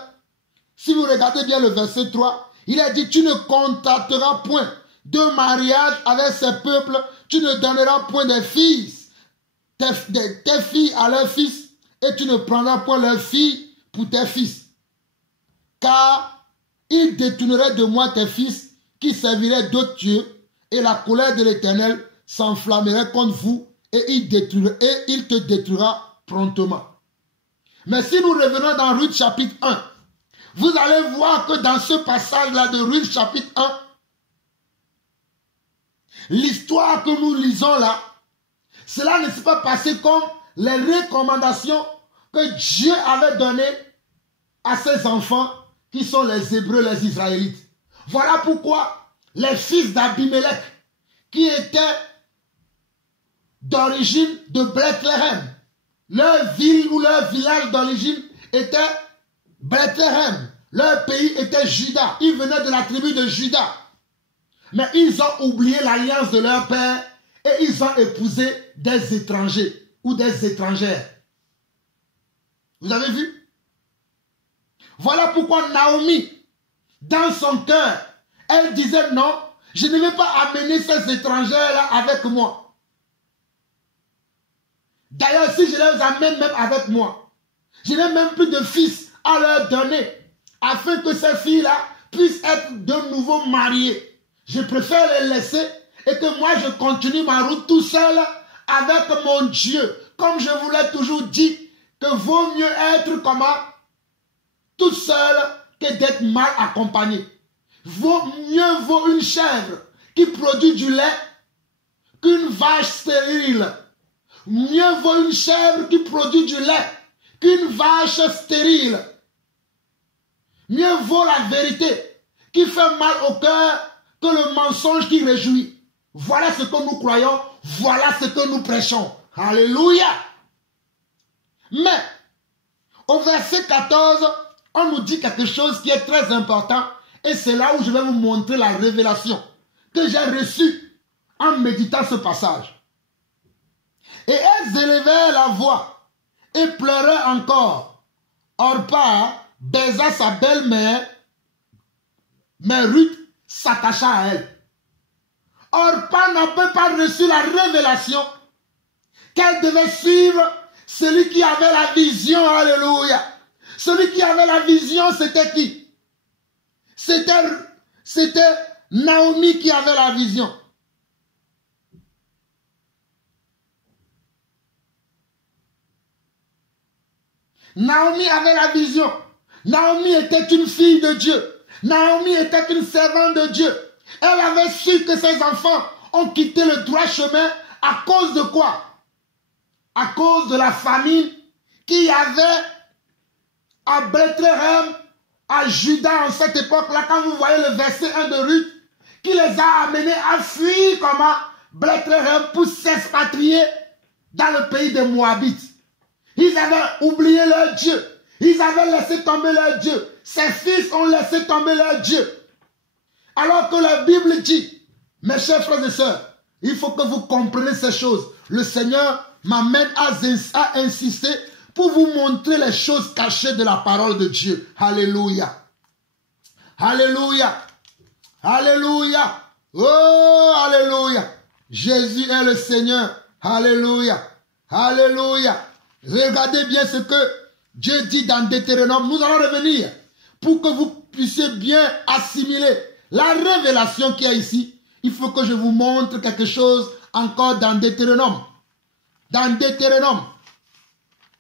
Si vous regardez bien le verset 3, il a dit, tu ne contracteras point de mariage avec ces peuples, tu ne donneras point des fils, tes filles à leurs fils, et tu ne prendras point leurs filles pour tes fils. Car ils détourneraient de moi tes fils qui serviraient d'autres dieux, et la colère de l'Éternel s'enflammerait contre vous, et il te détruira promptement. Mais si nous revenons dans Ruth chapitre 1, vous allez voir que dans ce passage-là de Ruth chapitre 1, l'histoire que nous lisons là, cela ne s'est pas passé comme les recommandations que Dieu avait données à ses enfants qui sont les Hébreux, les Israélites. Voilà pourquoi les fils d'Abimelech, qui étaient d'origine de Bethléem, leur ville ou leur village d'origine était Bethléem. Leur pays était Juda. Ils venaient de la tribu de Juda. Mais ils ont oublié l'alliance de leur père et ils ont épousé des étrangers ou des étrangères. Vous avez vu? Voilà pourquoi Naomi, dans son cœur, elle disait non, je ne vais pas amener ces étrangères-là avec moi. D'ailleurs, si je les amène même avec moi, je n'ai même plus de fils à leur donner, afin que ces filles-là puissent être de nouveau mariées. Je préfère les laisser et que moi je continue ma route tout seul avec mon Dieu. Comme je vous l'ai toujours dit, que vaut mieux être comment? Tout seul que d'être mal accompagné. Mieux vaut une chèvre qui produit du lait qu'une vache stérile. Mieux vaut une chèvre qui produit du lait qu'une vache stérile. Mieux vaut la vérité qui fait mal au cœur que le mensonge qui réjouit. Voilà ce que nous croyons, voilà ce que nous prêchons. Alléluia. Mais, au verset 14, on nous dit quelque chose qui est très important et c'est là où je vais vous montrer la révélation que j'ai reçue en méditant ce passage. Et elles élevèrent la voix et pleuraient encore. Orpa baisa sa belle-mère, mais Ruth s'attacha à elle. Orpa n'avait pas reçu la révélation qu'elle devait suivre celui qui avait la vision. Alléluia. Celui qui avait la vision, c'était qui? C'était Naomi qui avait la vision. Naomi avait la vision. Naomi était une fille de Dieu. Naomi était une servante de Dieu. Elle avait su que ses enfants ont quitté le droit chemin à cause de quoi? À cause de la famine qu'il y avait à Bethléem, à Juda en cette époque-là, quand vous voyez le verset 1 de Ruth, qui les a amenés à fuir comment? Bethléem pour s'expatrier dans le pays des Moabites. Ils avaient oublié leur Dieu. Ils avaient laissé tomber leur Dieu. Ses fils ont laissé tomber leur Dieu. Alors que la Bible dit, mes chers frères et sœurs, il faut que vous compreniez ces choses. Le Seigneur m'amène à insister pour vous montrer les choses cachées de la parole de Dieu. Alléluia. Alléluia. Alléluia. Oh, alléluia. Jésus est le Seigneur. Alléluia. Alléluia. Regardez bien ce que Dieu dit dans Deutéronome. Nous allons revenir pour que vous puissiez bien assimiler la révélation qu'il y a ici. Il faut que je vous montre quelque chose encore dans Deutéronome. Dans Deutéronome,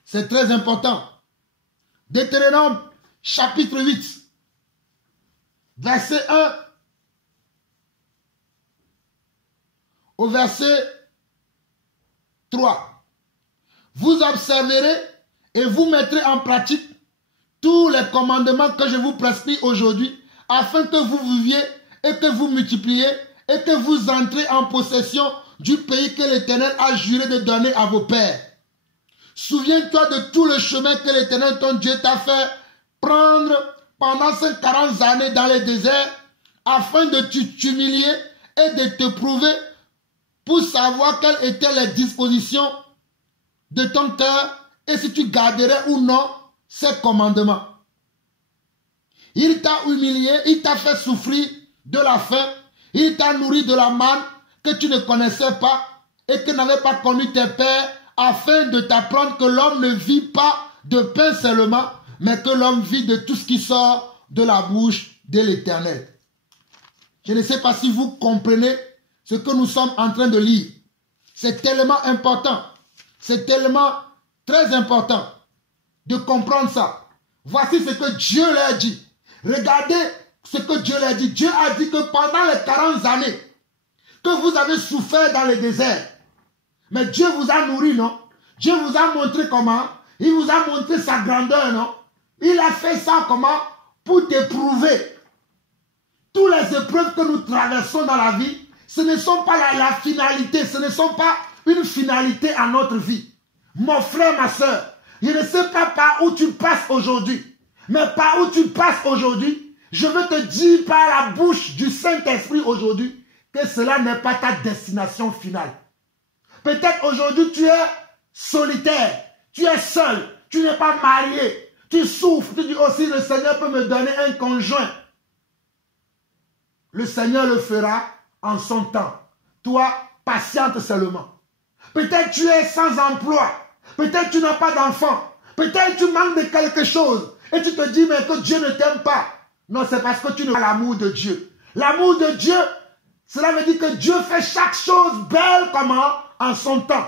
c'est très important. Deutéronome, chapitre 8, verset 1 au verset 3. Vous observerez et vous mettrez en pratique tous les commandements que je vous prescris aujourd'hui, afin que vous viviez et que vous multipliez et que vous entrez en possession du pays que l'Éternel a juré de donner à vos pères. Souviens-toi de tout le chemin que l'Éternel, ton Dieu, t'a fait prendre pendant ces 40 années dans le désert, afin de t'humilier et de te prouver pour savoir quelles étaient les dispositions de ton cœur et si tu garderais ou non ses commandements. Il t'a humilié, il t'a fait souffrir de la faim, il t'a nourri de la manne que tu ne connaissais pas et que n'avaient pas connu tes pères, afin de t'apprendre que l'homme ne vit pas de pain seulement, mais que l'homme vit de tout ce qui sort de la bouche de l'Éternel. Je ne sais pas si vous comprenez ce que nous sommes en train de lire. C'est tellement important. C'est tellement très important de comprendre ça. Voici ce que Dieu leur dit. Regardez ce que Dieu leur dit. Dieu a dit que pendant les 40 années que vous avez souffert dans le désert, mais Dieu vous a nourri, non? Dieu vous a montré comment? Il vous a montré sa grandeur, non? Il a fait ça comment? Pour t'éprouver. Toutes les épreuves que nous traversons dans la vie, ce ne sont pas la finalité, ce ne sont pas une finalité à notre vie. Mon frère, ma soeur, je ne sais pas par où tu passes aujourd'hui, mais par où tu passes aujourd'hui, je veux te dire par la bouche du Saint-Esprit aujourd'hui que cela n'est pas ta destination finale. Peut-être aujourd'hui tu es solitaire, tu es seul, tu n'es pas marié, tu souffres, tu dis aussi le Seigneur peut me donner un conjoint. Le Seigneur le fera en son temps. Toi, patiente seulement. Peut-être tu es sans emploi. Peut-être tu n'as pas d'enfant. Peut-être tu manques de quelque chose. Et tu te dis, mais que Dieu ne t'aime pas. Non, c'est parce que tu n'as pas l'amour de Dieu. L'amour de Dieu, cela veut dire que Dieu fait chaque chose belle comment? En son temps.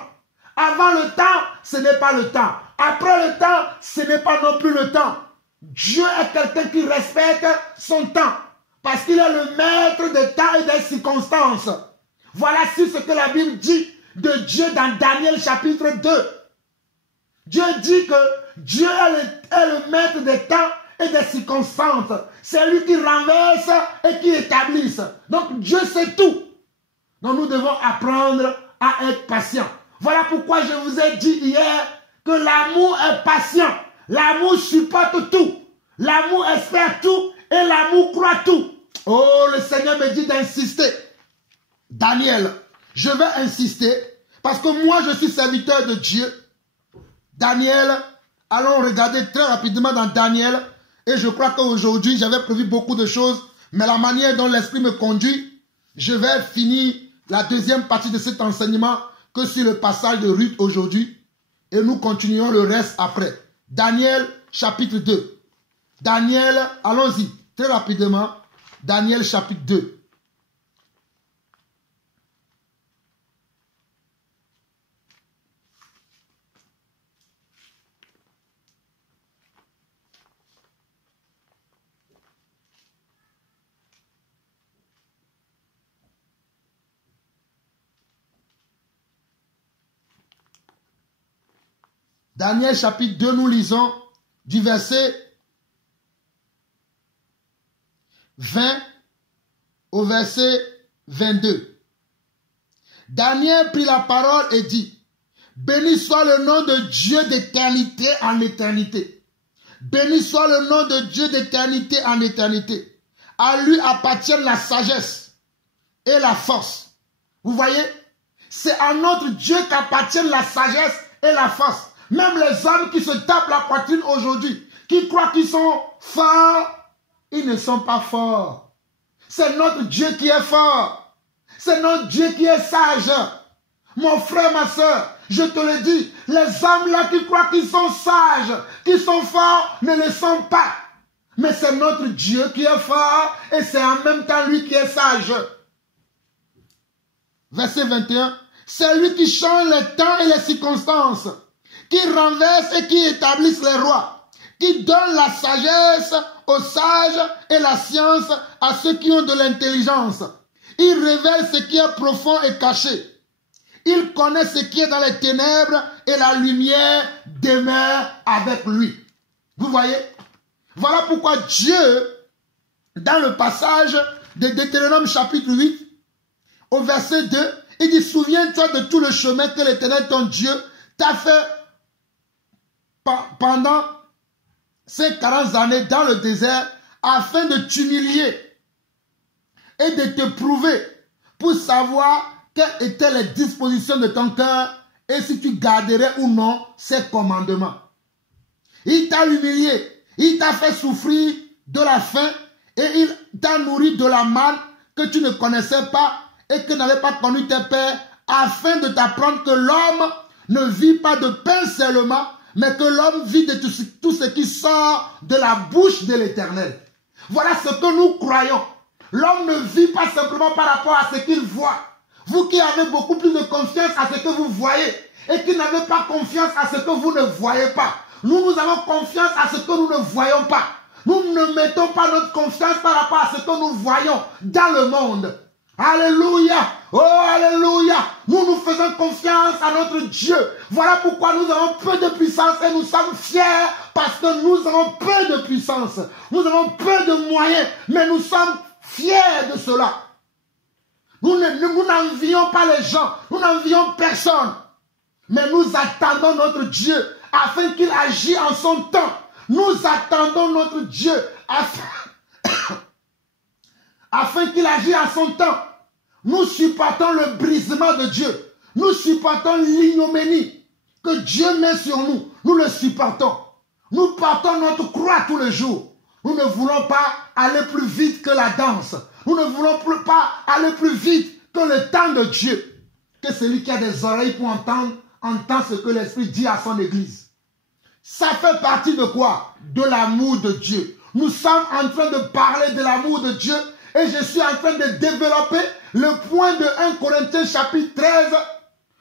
Avant le temps, ce n'est pas le temps. Après le temps, ce n'est pas non plus le temps. Dieu est quelqu'un qui respecte son temps. Parce qu'il est le maître des temps et des circonstances. Voilà ce que la Bible dit de Dieu dans Daniel chapitre 2. Dieu dit que Dieu est le maître des temps et des circonstances. C'est lui qui renverse et qui établisse. Donc Dieu sait tout. Donc nous devons apprendre à être patients. Voilà pourquoi je vous ai dit hier que l'amour est patient. L'amour supporte tout. L'amour espère tout et l'amour croit tout. Oh, le Seigneur me dit d'insister. Daniel, je vais insister parce que moi je suis serviteur de Dieu. Daniel, allons regarder très rapidement dans Daniel. Et je crois qu'aujourd'hui, j'avais prévu beaucoup de choses. Mais la manière dont l'Esprit me conduit, je vais finir la deuxième partie de cet enseignement que sur le passage de Ruth aujourd'hui. Et nous continuons le reste après. Daniel, chapitre 2. Daniel, allons-y, très rapidement. Daniel, chapitre 2. Daniel chapitre 2, nous lisons du verset 20 au verset 22. Daniel prit la parole et dit, béni soit le nom de Dieu d'éternité en éternité. Béni soit le nom de Dieu d'éternité en éternité. À lui appartiennent la sagesse et la force. Vous voyez, c'est à notre Dieu qu'appartiennent la sagesse et la force. Même les hommes qui se tapent la poitrine aujourd'hui, qui croient qu'ils sont forts, ils ne sont pas forts. C'est notre Dieu qui est fort. C'est notre Dieu qui est sage. Mon frère, ma soeur, je te le dis, les hommes là qui croient qu'ils sont sages, qui sont forts, ne le sont pas. Mais c'est notre Dieu qui est fort et c'est en même temps lui qui est sage. Verset 21. C'est lui qui change les temps et les circonstances, qui renverse et qui établisse les rois, qui donne la sagesse aux sages et la science à ceux qui ont de l'intelligence. Il révèle ce qui est profond et caché. Il connaît ce qui est dans les ténèbres et la lumière demeure avec lui. Vous voyez? Voilà pourquoi Dieu, dans le passage de Deutéronome chapitre 8, au verset 2, il dit, souviens-toi de tout le chemin que l'Éternel ton Dieu t'a fait pendant ces 40 années dans le désert afin de t'humilier et de te prouver pour savoir quelles étaient les dispositions de ton cœur et si tu garderais ou non ses commandements. Il t'a humilié, il t'a fait souffrir de la faim et il t'a nourri de la manne que tu ne connaissais pas et que n'avaient pas connu tes pères, afin de t'apprendre que l'homme ne vit pas de pain seulement, mais que l'homme vit de tout ce qui sort de la bouche de l'Éternel. Voilà ce que nous croyons. L'homme ne vit pas simplement par rapport à ce qu'il voit. Vous qui avez beaucoup plus de confiance à ce que vous voyez et qui n'avez pas confiance à ce que vous ne voyez pas. Nous avons confiance à ce que nous ne voyons pas. Nous ne mettons pas notre confiance par rapport à ce que nous voyons dans le monde. Alléluia. Oh, alléluia. Nous faisons confiance à notre Dieu. Voilà pourquoi nous avons peu de puissance et nous sommes fiers parce que nous avons peu de puissance. Nous avons peu de moyens, mais nous sommes fiers de cela. Nous n'envions pas les gens, nous n'envions personne. Mais nous attendons notre Dieu afin qu'il agisse en son temps. Nous attendons notre Dieu afin qu'il agisse en son temps. Nous supportons le brisement de Dieu. Nous supportons l'ignominie que Dieu met sur nous. Nous le supportons. Nous portons notre croix tous les jours. Nous ne voulons pas aller plus vite que la danse. Nous ne voulons pas aller plus vite que le temps de Dieu. Que celui qui a des oreilles pour entendre, entend ce que l'Esprit dit à son Église. Ça fait partie de quoi? De l'amour de Dieu. Nous sommes en train de parler de l'amour de Dieu et je suis en train de développer le point de 1 Corinthiens chapitre 13,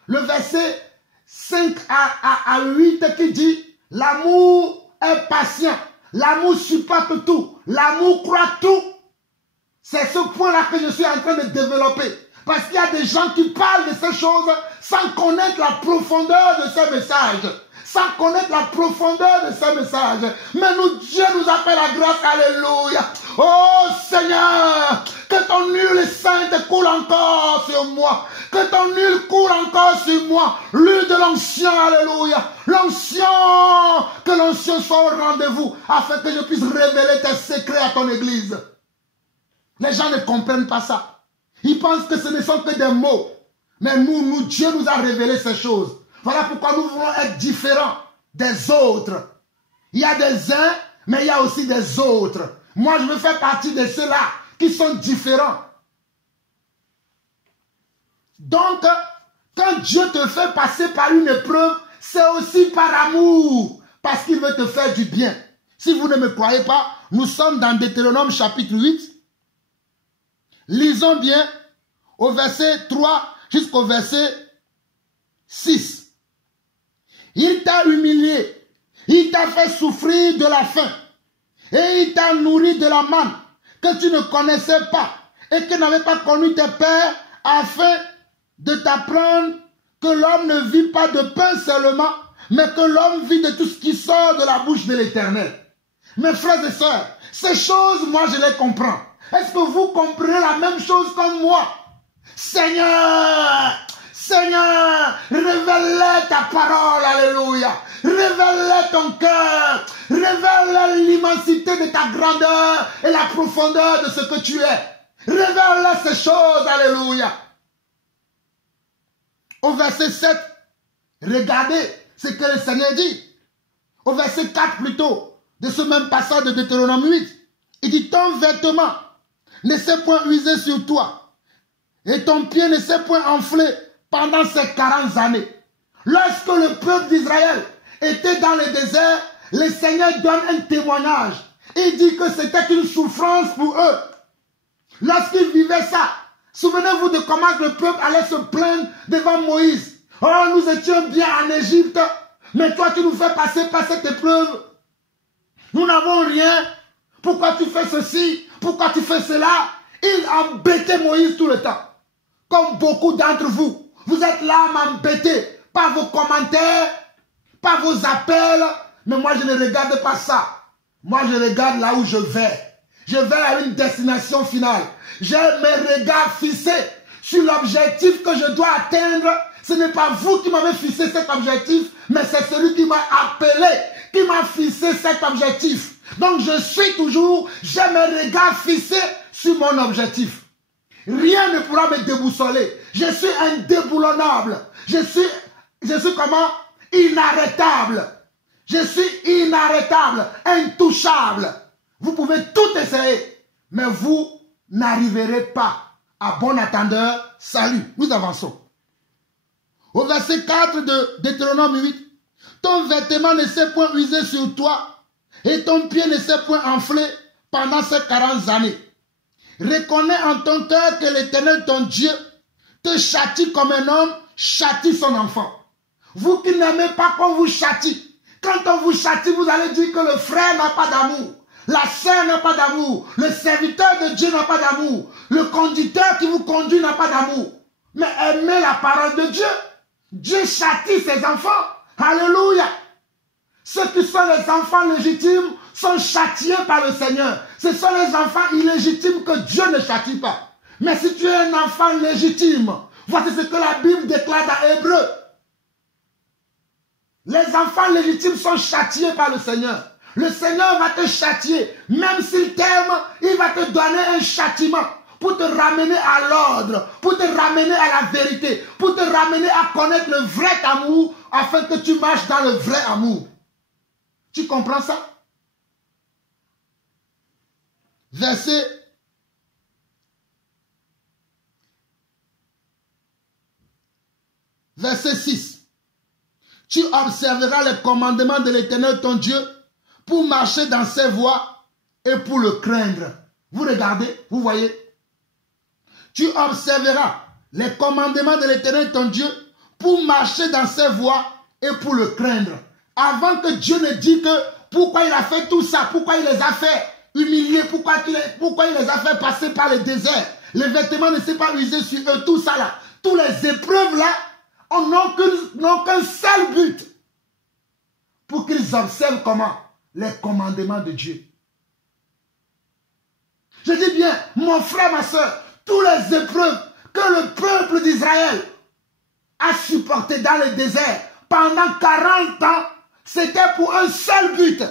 le verset 5 à 8 qui dit « L'amour est patient, l'amour supporte tout, l'amour croit tout ». C'est ce point-là que je suis en train de développer. Parce qu'il y a des gens qui parlent de ces choses sans connaître la profondeur de ces messages. Sans connaître la profondeur de ces messages. Mais Dieu nous a fait la grâce, alléluia. Oh Seigneur, que ton huile sainte coule encore sur moi. Que ton huile coule encore sur moi. L'huile de l'ancien, alléluia. L'ancien, que l'ancien soit au rendez-vous afin que je puisse révéler tes secrets à ton église. Les gens ne comprennent pas ça. Ils pensent que ce ne sont que des mots. Mais Dieu nous a révélé ces choses. Voilà pourquoi nous voulons être différents des autres. Il y a des uns, mais il y a aussi des autres. Moi, je veux faire partie de ceux-là qui sont différents. Donc, quand Dieu te fait passer par une épreuve, c'est aussi par amour. Parce qu'il veut te faire du bien. Si vous ne me croyez pas, nous sommes dans Deutéronome chapitre 8. Lisons bien au verset 3 jusqu'au verset 6. Il t'a humilié, il t'a fait souffrir de la faim et il t'a nourri de la manne que tu ne connaissais pas et que n'avait pas connu tes pères afin de t'apprendre que l'homme ne vit pas de pain seulement, mais que l'homme vit de tout ce qui sort de la bouche de l'Éternel. Mes frères et sœurs, ces choses, moi je les comprends. Est-ce que vous comprenez la même chose comme moi? Seigneur, Seigneur, révèle ta parole, alléluia. Révèle ton cœur. Révèle l'immensité de ta grandeur et la profondeur de ce que tu es. Révèle ces choses, alléluia. Au verset 7, regardez ce que le Seigneur dit. Au verset 4 plutôt, de ce même passage de Deutéronome 8, il dit, ton vêtement ne s'est point usé sur toi, et ton pied ne s'est point enflé pendant ces 40 années. Lorsque le peuple d'Israël était dans le désert, le Seigneur donne un témoignage. Il dit que c'était une souffrance pour eux. Lorsqu'ils vivaient ça, souvenez-vous de comment le peuple allait se plaindre devant Moïse. Oh, nous étions bien en Égypte, mais toi tu nous fais passer par cette épreuve. Nous n'avons rien. Pourquoi tu fais ceci? Pourquoi tu fais cela? Il embêtait Moïse tout le temps. Comme beaucoup d'entre vous. Vous êtes là à m'embêter par vos commentaires, par vos appels. Mais moi, je ne regarde pas ça. Moi, je regarde là où je vais. Je vais à une destination finale. J'ai mes regards fixés sur l'objectif que je dois atteindre Ce n'est pas vous qui m'avez fixé cet objectif, mais c'est celui qui m'a appelé, qui m'a fixé cet objectif. Donc je suis toujours, j'ai mes regards fixés sur mon objectif. Rien ne pourra me déboussoler. Je suis indéboulonnable. Je suis comment? Inarrêtable. Je suis inarrêtable, intouchable. Vous pouvez tout essayer, mais vous n'arriverez pas. À bon attendeur, salut. Nous avançons. Au verset 4 de Deutéronome 8, ton vêtement ne s'est point usé sur toi, et ton pied ne s'est point enflé pendant ces 40 années. Reconnais en ton cœur que l'Éternel, ton Dieu, te châtie comme un homme châtie son enfant. Vous qui n'aimez pas qu'on vous châtie, quand on vous châtie, vous allez dire que le frère n'a pas d'amour, la sœur n'a pas d'amour, le serviteur de Dieu n'a pas d'amour, le conducteur qui vous conduit n'a pas d'amour. Mais aimez la parole de Dieu. Dieu châtie ses enfants. Alléluia. Ceux qui sont les enfants légitimes sont châtiés par le Seigneur. Ce sont les enfants illégitimes que Dieu ne châtie pas. Mais si tu es un enfant légitime, voici ce que la Bible déclare dans Hébreu. Les enfants légitimes sont châtiés par le Seigneur. Le Seigneur va te châtier. Même s'il t'aime, il va te donner un châtiment pour te ramener à l'ordre, pour te ramener à la vérité, pour te ramener à connaître le vrai amour, afin que tu marches dans le vrai amour. Tu comprends ça? Verset 6. Tu observeras les commandements de l'Éternel ton Dieu pour marcher dans ses voies et pour le craindre. Vous regardez, vous voyez? Tu observeras les commandements de l'Éternel ton Dieu pour marcher dans ses voies et pour le craindre. Avant que Dieu ne dise que pourquoi il a fait tout ça, pourquoi il les a fait humilier, pourquoi il les a fait passer par le désert, les vêtements ne s'est pas usés sur eux, tout ça là, toutes les épreuves là, n'ont qu'un seul but, pour qu'ils observent comment? Les commandements de Dieu. Je dis bien, mon frère, ma soeur, toutes les épreuves que le peuple d'Israël a supportées dans le désert pendant 40 ans, c'était pour un seul but.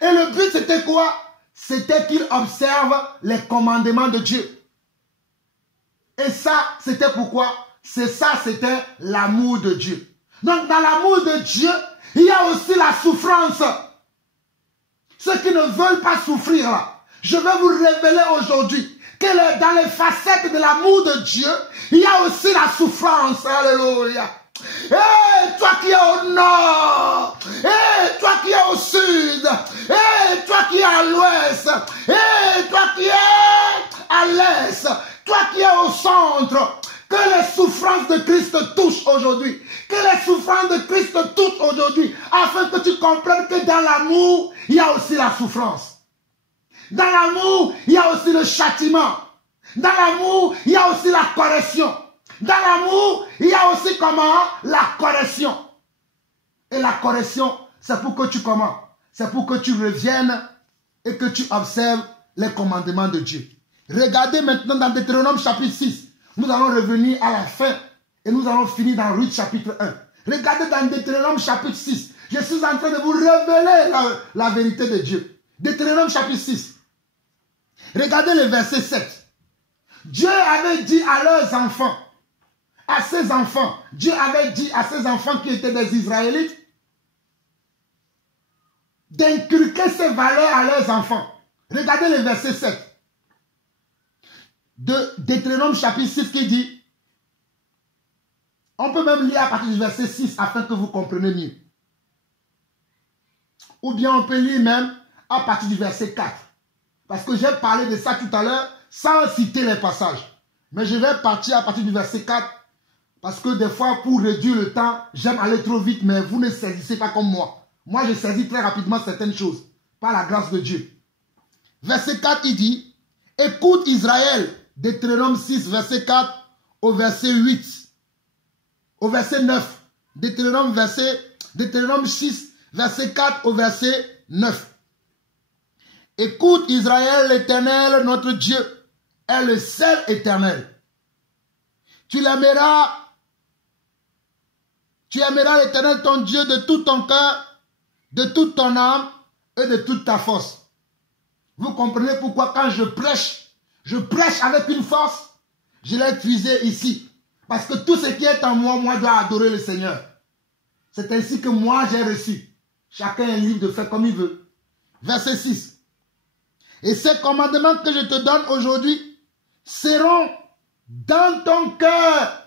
Et le but c'était quoi? C'était qu'ils observent les commandements de Dieu. Et ça, c'était pourquoi? C'était l'amour de Dieu. Donc dans l'amour de Dieu, il y a aussi la souffrance. Ceux qui ne veulent pas souffrir là, je vais vous révéler aujourd'hui que dans les facettes de l'amour de Dieu, il y a aussi la souffrance. Alléluia. Hey, toi qui es au nord, hey, toi qui es au sud, hey, toi qui es à l'ouest, hey, toi qui es à l'est, toi qui es au centre, que les souffrances de Christ touchent aujourd'hui. Que les souffrances de Christ touchent aujourd'hui. Afin que tu comprennes que dans l'amour, il y a aussi la souffrance. Dans l'amour, il y a aussi le châtiment. Dans l'amour, il y a aussi la correction. Dans l'amour, il y a aussi comment? La correction. Et la correction, c'est pour que tu comment? C'est pour que tu reviennes et que tu observes les commandements de Dieu. Regardez maintenant dans Deutéronome chapitre 6. Nous allons revenir à la fin et nous allons finir dans Ruth chapitre 1. Regardez dans Deutéronome chapitre 6. Je suis en train de vous révéler la vérité de Dieu. Deutéronome chapitre 6. Regardez le verset 7. Dieu avait dit à leurs enfants, à ses enfants, Dieu avait dit à ses enfants qui étaient des Israélites, d'inculquer ces valeurs à leurs enfants. Regardez le verset 7. De Deutéronome chapitre 6 qui dit, on peut même lire à partir du verset 6 afin que vous compreniez mieux. Ou bien on peut lire même à partir du verset 4. Parce que j'ai parlé de ça tout à l'heure sans citer les passages. Mais je vais partir à partir du verset 4 parce que des fois pour réduire le temps, j'aime aller trop vite mais vous ne saisissez pas comme moi. Moi je saisis très rapidement certaines choses par la grâce de Dieu. Verset 4 il dit, écoute Israël, Deutéronome 6 verset 4 au verset 8. Au verset 9. Deutéronome 6 verset 4 au verset 9. Écoute Israël, l'Éternel, notre Dieu, est le seul éternel. Tu l'aimeras Tu aimeras l'Éternel ton Dieu de tout ton cœur, de toute ton âme et de toute ta force. Vous comprenez pourquoi quand je prêche avec une force, je l'ai puisé ici. Parce que tout ce qui est en moi, moi, dois adorer le Seigneur. C'est ainsi que moi, j'ai reçu. Chacun est libre de faire comme il veut. Verset 6. Et ces commandements que je te donne aujourd'hui seront dans ton cœur.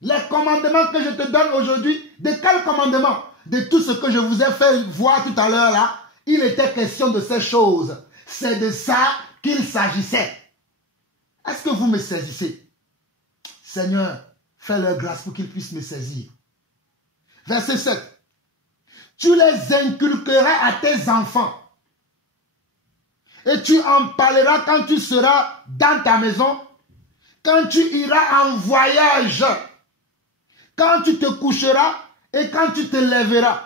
Les commandements que je te donne aujourd'hui, de quel commandement? De tout ce que je vous ai fait voir tout à l'heure là, il était question de ces choses. C'est de ça qu'il s'agissait. Est-ce que vous me saisissez? Seigneur, fais-leur grâce pour qu'ils puissent me saisir. Verset 7. Tu les inculqueras à tes enfants. Et tu en parleras quand tu seras dans ta maison, quand tu iras en voyage, quand tu te coucheras et quand tu te lèveras.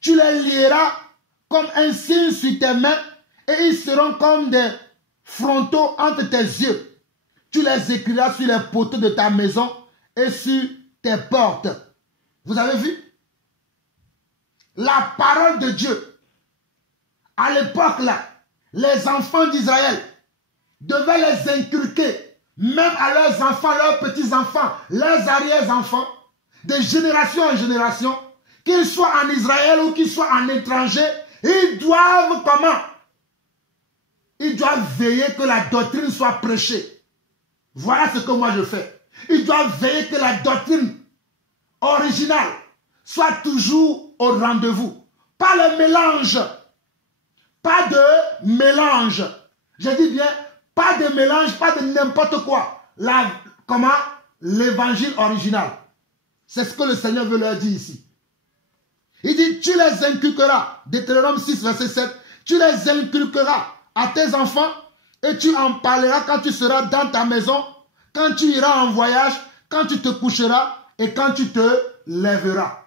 Tu les lieras comme un signe sur tes mains et ils seront comme des frontaux entre tes yeux. Tu les écriras sur les poteaux de ta maison et sur tes portes. Vous avez vu? La parole de Dieu, à l'époque là, les enfants d'Israël devaient les inculquer, même à leurs enfants, leurs petits-enfants, leurs arrière-enfants, de génération en génération, qu'ils soient en Israël ou qu'ils soient en étranger, ils doivent comment? Ils doivent veiller que la doctrine soit prêchée. Voilà ce que moi je fais. Ils doivent veiller que la doctrine originale soit toujours au rendez-vous. Pas le mélange. Pas de mélange. Je dis bien, pas de mélange, pas de n'importe quoi. Comment? L'évangile original. C'est ce que le Seigneur veut leur dire ici. Il dit, tu les inculqueras. Deutéronome 6, verset 7. Tu les inculqueras à tes enfants et tu en parleras quand tu seras dans ta maison, quand tu iras en voyage, quand tu te coucheras et quand tu te lèveras.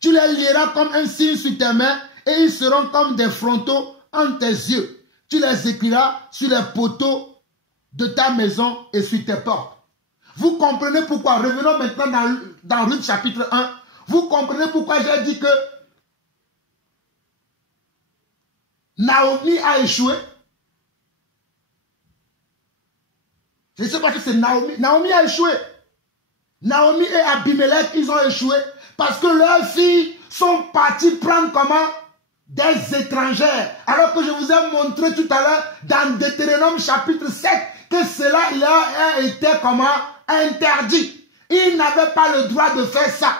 Tu les lieras comme un signe sur tes mains et ils seront comme des frontaux entre tes yeux. Tu les écriras sur les poteaux de ta maison et sur tes portes. Vous comprenez pourquoi? Revenons maintenant dans Ruth chapitre 1. Vous comprenez pourquoi j'ai dit que Naomi a échoué? Je ne sais pas si c'est Naomi. Naomi a échoué. Naomi et Abimelech, ils ont échoué parce que leurs filles sont parties prendre comment? Des étrangères. Alors que je vous ai montré tout à l'heure dans Deutéronome chapitre 7 que cela il a été comment? Interdit. Ils n'avaient pas le droit de faire ça.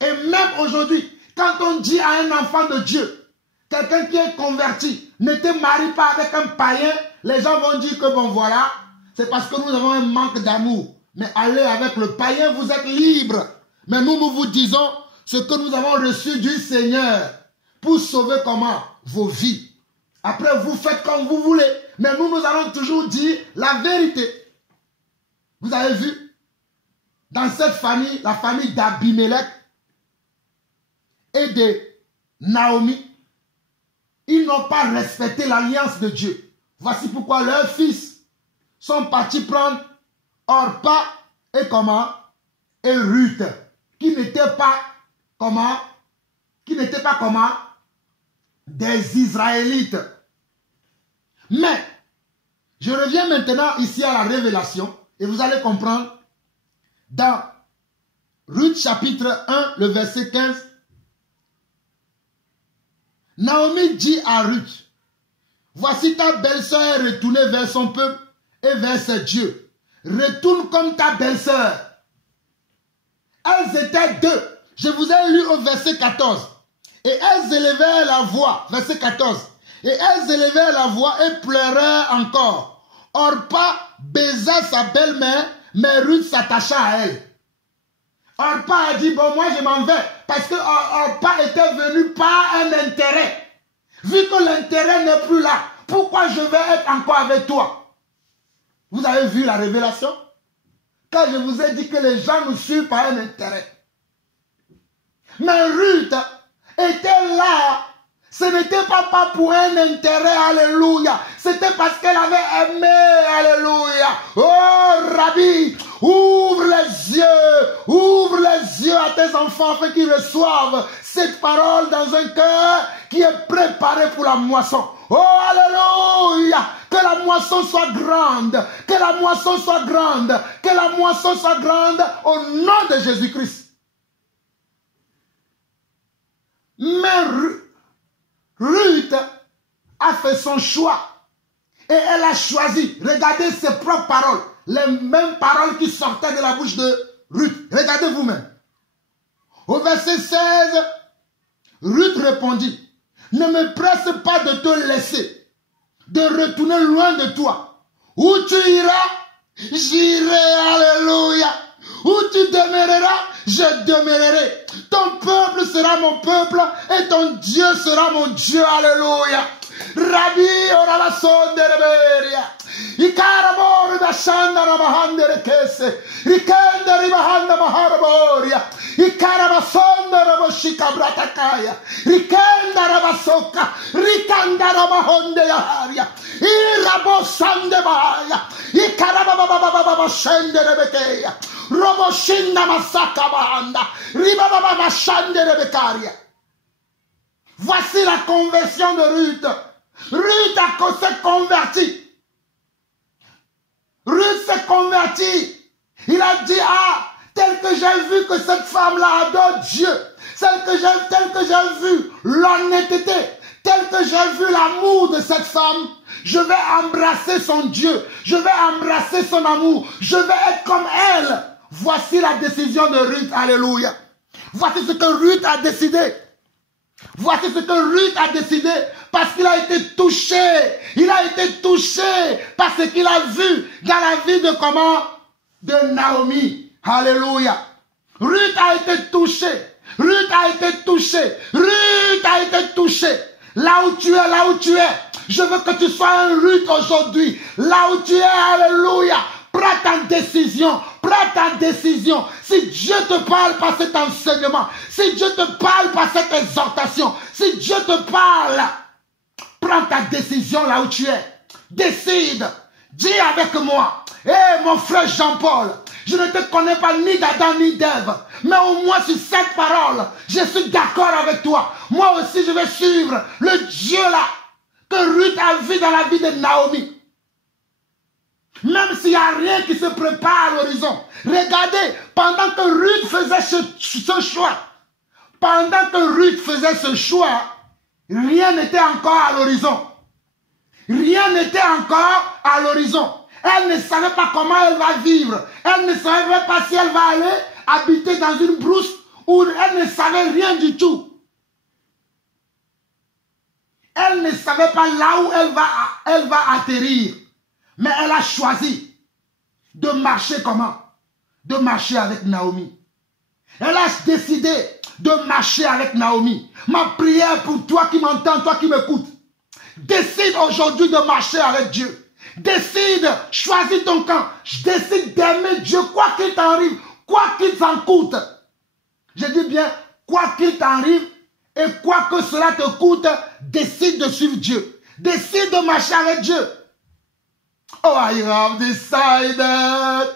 Et même aujourd'hui, quand on dit à un enfant de Dieu, quelqu'un qui est converti, ne te marie pas avec un païen, les gens vont dire que bon voilà, c'est parce que nous avons un manque d'amour. Mais allez avec le païen, vous êtes libre. Mais nous vous disons ce que nous avons reçu du Seigneur pour sauver comment? Vos vies. Après, vous faites comme vous voulez. Mais nous allons toujours dire la vérité. Vous avez vu? Dans cette famille, la famille d'Abimelech et de Naomi, ils n'ont pas respecté l'alliance de Dieu. Voici pourquoi leurs fils sont partis prendre Orpa et comment? Et Ruth, qui n'étaient pas comment? Des Israélites. Mais, je reviens maintenant ici à la révélation et vous allez comprendre dans Ruth chapitre 1, le verset 15. Naomi dit à Ruth, voici ta belle-sœur est retournée vers son peuple et vers ses dieux. Retourne comme ta belle-sœur. Elles étaient deux. Je vous ai lu au verset 14. Et elles élevèrent la voix. Verset 14. Et elles élevèrent la voix et pleurèrent encore. Orpa baisa sa belle-mère, mais Ruth s'attacha à elle. Orpa a dit, bon, moi je m'en vais. Parce que Orpa était venu par un intérêt. Vu que l'intérêt n'est plus là, pourquoi je vais être encore avec toi? Vous avez vu la révélation? Quand je vous ai dit que les gens nous suivent par un intérêt. Mais Ruth était là. Ce n'était pas pour un intérêt, alléluia. C'était parce qu'elle avait aimé, alléluia. Oh, Rabbi, ouvre les tes enfants afin qu'ils reçoivent cette parole dans un cœur qui est préparé pour la moisson. Oh, alléluia! Que la moisson soit grande, que la moisson soit grande, que la moisson soit grande au nom de Jésus-Christ. Mais Ruth a fait son choix et elle a choisi. Regardez ses propres paroles, les mêmes paroles qui sortaient de la bouche de Ruth. Regardez vous-même. Au verset 16, Ruth répondit, ne me presse pas de te laisser, de retourner loin de toi. Où tu iras, j'irai, alléluia. Où tu demeureras, je demeurerai. Ton peuple sera mon peuple et ton Dieu sera mon Dieu, alléluia. Rabbi orala sondere beria. Ikarabor da shandara bahandere kese. Rikende ribahanda maharaboria. Ikarabasonda raboshika bratakaya. Rikenda rabasoka. Rikanda rabahonde yaharia. Irabosande bahaya. Ikarabababababa shendere bekeya. Roboshinda masaka bahanda. Ribababa shandere bekaria. Voici la conversion de Ruth. Ruth s'est convertie. Ruth s'est convertie. Il a dit, ah, tel que j'ai vu que cette femme-là adore Dieu, tel que j'ai vu l'honnêteté, tel que j'ai vu l'amour de cette femme, je vais embrasser son Dieu, je vais embrasser son amour, je vais être comme elle. Voici la décision de Ruth, alléluia. Voici ce que Ruth a décidé. Voici ce que Ruth a décidé parce qu'il a été touché. Il a été touché par ce qu'il a vu dans la vie de comment? De Naomi. Alléluia. Ruth a été touchée. Ruth a été touchée. Ruth a été touchée. Là où tu es, là où tu es. Je veux que tu sois un Ruth aujourd'hui. Là où tu es, alléluia. Prends ta décision. Prends ta décision. Si Dieu te parle par cet enseignement, si Dieu te parle par cette exhortation, si Dieu te parle, prends ta décision là où tu es. Décide. Dis avec moi. Hé, mon frère Jean-Paul, je ne te connais pas ni d'Adam ni d'Ève, mais au moins sur cette parole, je suis d'accord avec toi. Moi aussi, je vais suivre le Dieu là que Ruth a vu dans la vie de Naomi. Même s'il n'y a rien qui se prépare à l'horizon. Regardez, pendant que Ruth faisait ce choix, pendant que Ruth faisait ce choix, rien n'était encore à l'horizon. Rien n'était encore à l'horizon. Elle ne savait pas comment elle va vivre. Elle ne savait pas si elle va aller habiter dans une brousse où elle ne savait rien du tout. Elle ne savait pas là où elle va atterrir. Mais elle a choisi de marcher comment? De marcher avec Naomi. Elle a décidé de marcher avec Naomi. Ma prière pour toi qui m'entends, toi qui m'écoutes. Décide aujourd'hui de marcher avec Dieu. Décide, choisis ton camp. Décide d'aimer Dieu, quoi qu'il t'arrive, quoi qu'il t'en coûte. Je dis bien, quoi qu'il t'arrive et quoi que cela te coûte, décide de suivre Dieu. Décide de marcher avec Dieu. Oh, I have decided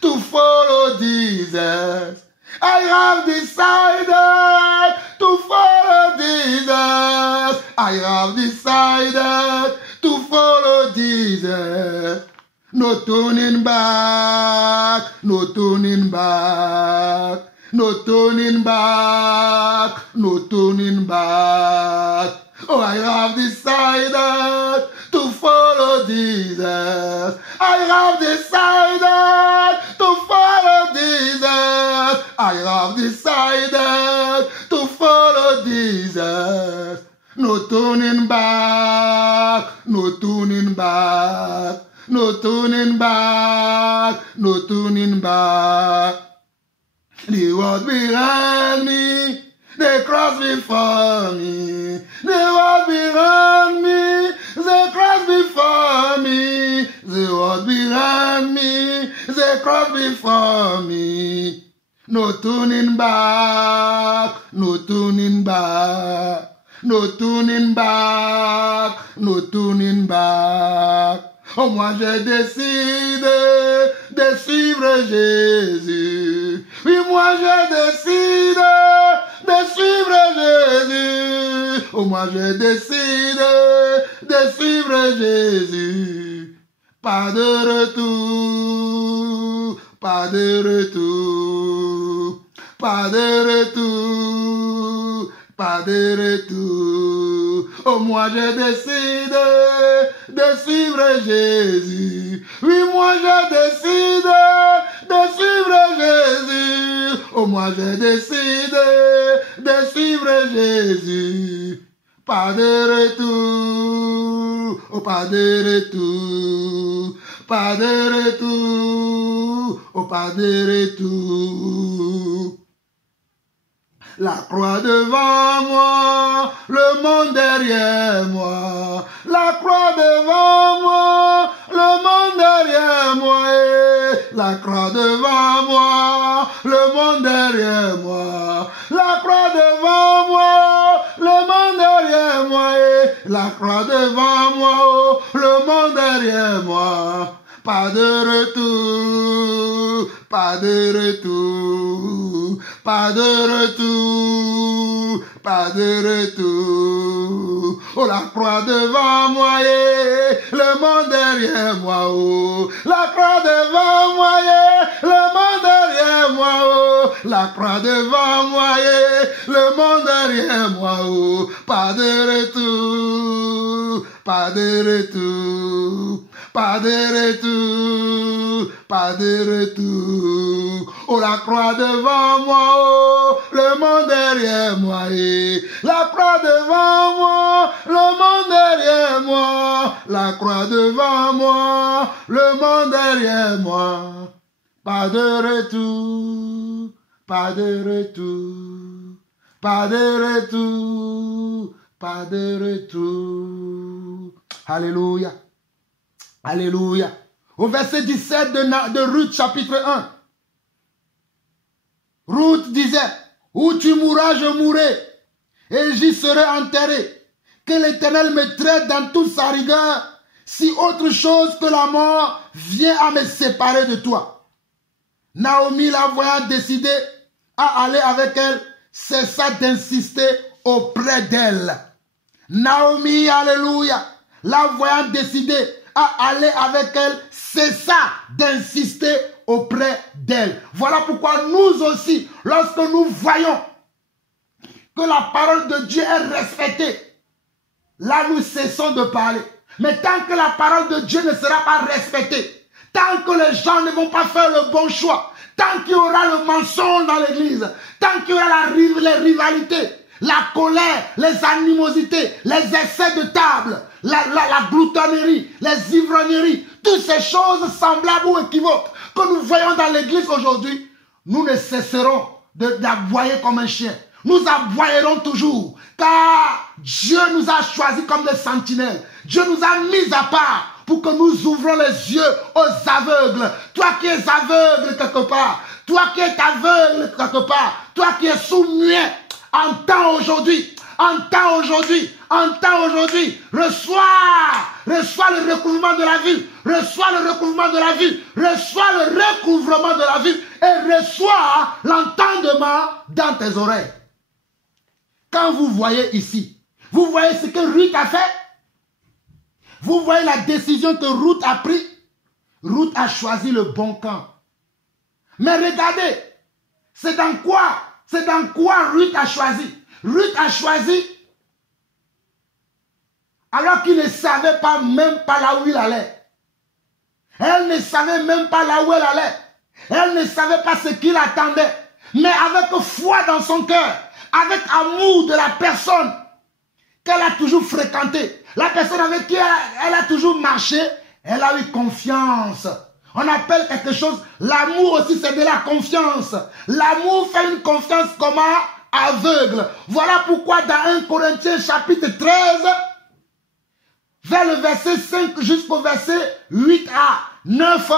to follow Jesus. I have decided to follow Jesus. I have decided to follow Jesus. No turning back, no turning back, no turning back, no turning back. Oh, I have decided to follow Jesus. I have decided to follow Jesus. I have decided to follow Jesus. No turning back, no turning back, no turning back, no turning back. The world behind me, they cross before me. The world behind me, they cross before me. The world behind me, they cross before me. No turning back, no turning back, no turning back, no turning back. Oh, moi j'ai décidé de suivre Jésus. Oui, moi je décide de suivre Jésus. Oh, moi je décide de suivre Jésus. Pas de retour, pas de retour, pas de retour, pas de retour. Oh, moi je décide de suivre Jésus. Oui, moi je décide de suivre Jésus. Oh, moi je décide de suivre Jésus. Pas de retour, oh, pas de retour, pas de retour, oh, pas de retour. La croix devant moi, le monde derrière moi. La croix devant moi, le monde derrière moi. La croix devant moi, le monde derrière moi. La croix devant moi, le monde derrière moi. La croix devant moi, oh, le monde derrière moi. Pas de retour, pas de retour, pas de retour, pas de retour. Oh, la croix devant moi, le monde derrière moi, oh. La croix devant moi, le monde derrière moi, oh. La croix devant moi, le monde derrière moi, oh. Pas de retour, pas de retour. Pas de retour, pas de retour. Oh, la croix devant moi, oh, le monde derrière moi. La croix devant moi, le monde derrière moi. La croix devant moi, le monde derrière moi. Pas de retour, pas de retour, pas de retour, pas de retour. Alléluia. Alléluia. Au verset 17 de Ruth chapitre 1. Ruth disait, où tu mourras, je mourrai, et j'y serai enterré. Que l'Éternel me traite dans toute sa rigueur, si autre chose que la mort vient à me séparer de toi. Naomi, la voyant décider à aller avec elle, cessa d'insister auprès d'elle. Naomi, alléluia, la voyant décider à aller avec elle, cessa d'insister auprès d'elle. Voilà pourquoi nous aussi, lorsque nous voyons que la parole de Dieu est respectée, là nous cessons de parler. Mais tant que la parole de Dieu ne sera pas respectée, tant que les gens ne vont pas faire le bon choix, tant qu'il y aura le mensonge dans l'église, tant qu'il y aura les rivalités, la colère, les animosités, les excès de table, la gloutonnerie, les ivrogneries, toutes ces choses semblables ou équivoques que nous voyons dans l'église aujourd'hui, nous ne cesserons d'aboyer comme un chien. Nous aboyerons toujours, car Dieu nous a choisis comme des sentinelles. Dieu nous a mis à part pour que nous ouvrons les yeux aux aveugles. Toi qui es aveugle quelque part, toi qui es aveugle quelque part, toi qui es sourd-muet, entends aujourd'hui, entends aujourd'hui, entends aujourd'hui, reçois le recouvrement de la vue, reçois le recouvrement de la vue, reçois le recouvrement de la vue et reçois l'entendement dans tes oreilles. Quand vous voyez ici, vous voyez ce que Ruth a fait, vous voyez la décision que Ruth a prise. Ruth a choisi le bon camp. Mais regardez, c'est dans quoi Ruth a choisi. Ruth a choisi alors qu'il ne savait pas même pas là où il allait. Elle ne savait même pas là où elle allait. Elle ne savait pas ce qu'il attendait. Mais avec foi dans son cœur, avec amour de la personne qu'elle a toujours fréquentée, la personne avec qui elle a toujours marché, elle a eu confiance. On appelle quelque chose, l'amour aussi c'est de la confiance. L'amour fait une confiance comment? Aveugle. Voilà pourquoi dans 1 Corinthiens chapitre 13, vers le verset 5 jusqu'au verset 8 à 9,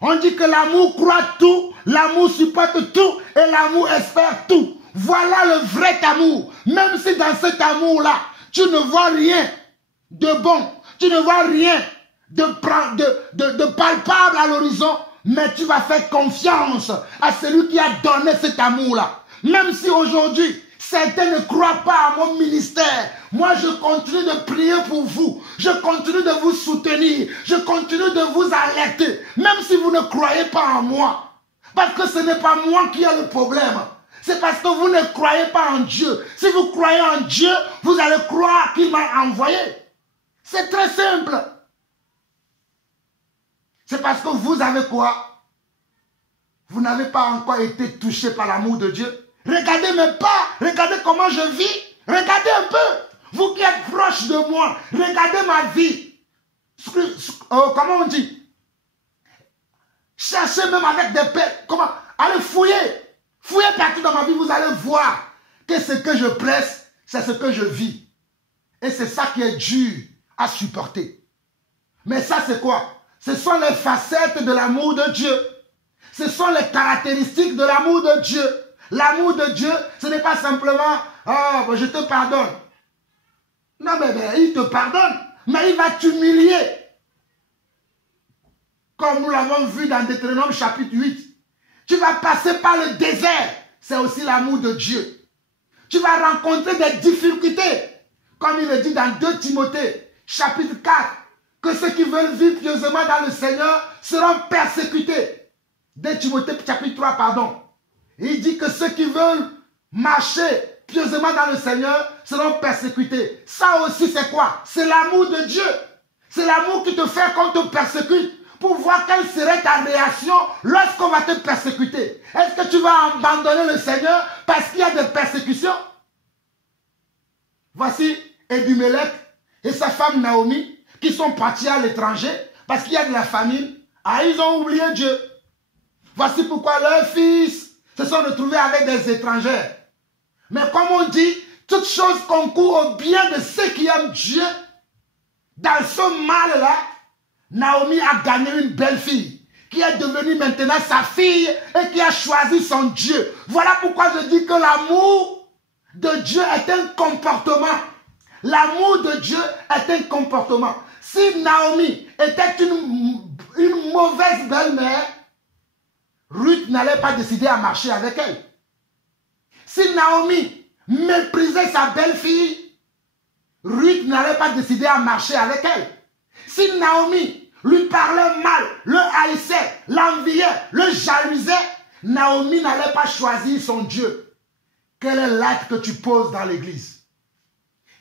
on dit que l'amour croit tout, l'amour supporte tout et l'amour espère tout. Voilà le vrai amour. Même si dans cet amour-là, tu ne vois rien de bon, tu ne vois rien de palpable à l'horizon, Mais tu vas faire confiance à celui qui a donné cet amour-là. Même si aujourd'hui, certains ne croient pas à mon ministère, moi je continue de prier pour vous. Je continue de vous soutenir. Je continue de vous alerter. Même si vous ne croyez pas en moi. Parce que ce n'est pas moi qui ai le problème. C'est parce que vous ne croyez pas en Dieu. Si vous croyez en Dieu, vous allez croire qu'il m'a envoyé. C'est très simple. C'est parce que vous avez quoi? Vous n'avez pas encore été touché par l'amour de Dieu. Regardez mes pas, regardez comment je vis. Regardez un peu. Vous qui êtes proche de moi, regardez ma vie. Comment on dit? Cherchez même avec des pelles. Comment? Allez fouiller. Fouillez partout dans ma vie, vous allez voir que ce que je presse, c'est ce que je vis. Et c'est ça qui est dur à supporter. Mais ça c'est quoi? Ce sont les facettes de l'amour de Dieu. Ce sont les caractéristiques de l'amour de Dieu. L'amour de Dieu, ce n'est pas simplement « Oh, je te pardonne ». Non, mais il te pardonne, mais il va t'humilier. Comme nous l'avons vu dans Deutéronome chapitre 8. Tu vas passer par le désert. C'est aussi l'amour de Dieu. Tu vas rencontrer des difficultés. Comme il le dit dans 2 Timothée chapitre 4. Que ceux qui veulent vivre pieusement dans le Seigneur seront persécutés. 2 Timothée chapitre 3, pardon. Il dit que ceux qui veulent marcher pieusement dans le Seigneur seront persécutés. Ça aussi c'est quoi? C'est l'amour de Dieu. C'est l'amour qui te fait qu'on te persécute pour voir quelle serait ta réaction lorsqu'on va te persécuter. Est-ce que tu vas abandonner le Seigneur parce qu'il y a des persécutions? Voici Abimelech et sa femme Naomi qui sont partis à l'étranger parce qu'il y a de la famine. Ah, ils ont oublié Dieu. Voici pourquoi leurs fils se sont retrouvés avec des étrangères. Mais comme on dit, toute chose concourt au bien de ceux qui aiment Dieu. Dans ce mal-là, Naomi a gagné une belle fille qui est devenue maintenant sa fille et qui a choisi son Dieu. Voilà pourquoi je dis que l'amour de Dieu est un comportement. L'amour de Dieu est un comportement. Si Naomi était une mauvaise belle-mère, Ruth n'allait pas décider à marcher avec elle. Si Naomi méprisait sa belle-fille, Ruth n'allait pas décider à marcher avec elle. Si Naomi lui parlait mal, le haïssait, l'enviait, le jalousait, Naomi n'allait pas choisir son Dieu. Quel est l'acte que tu poses dans l'église?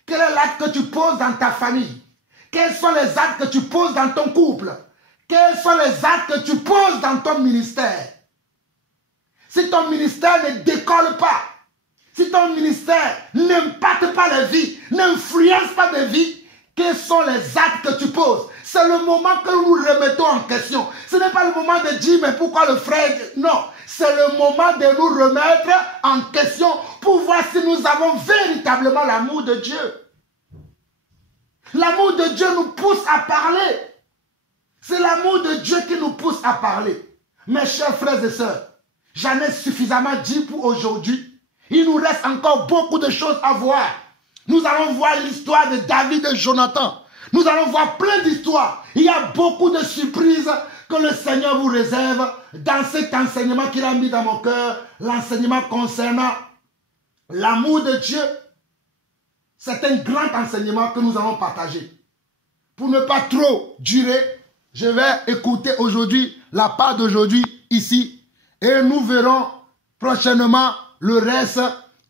Quel est l'acte que tu poses dans ta famille? Quels sont les actes que tu poses dans ton couple? Quels sont les actes que tu poses dans ton ministère? Si ton ministère ne décolle pas, si ton ministère n'impacte pas les vies, n'influence pas les vies, quels sont les actes que tu poses? C'est le moment que nous remettons en question. Ce n'est pas le moment de dire, mais pourquoi le frère? Non, c'est le moment de nous remettre en question pour voir si nous avons véritablement l'amour de Dieu. L'amour de Dieu nous pousse à parler. C'est l'amour de Dieu qui nous pousse à parler. Mes chers frères et sœurs, j'en ai suffisamment dit pour aujourd'hui. Il nous reste encore beaucoup de choses à voir. Nous allons voir l'histoire de David et Jonathan. Nous allons voir plein d'histoires. Il y a beaucoup de surprises que le Seigneur vous réserve dans cet enseignement qu'il a mis dans mon cœur. L'enseignement concernant l'amour de Dieu. C'est un grand enseignement que nous allons partager. Pour ne pas trop durer, je vais écouter aujourd'hui la part d'aujourd'hui ici. Et nous verrons prochainement le reste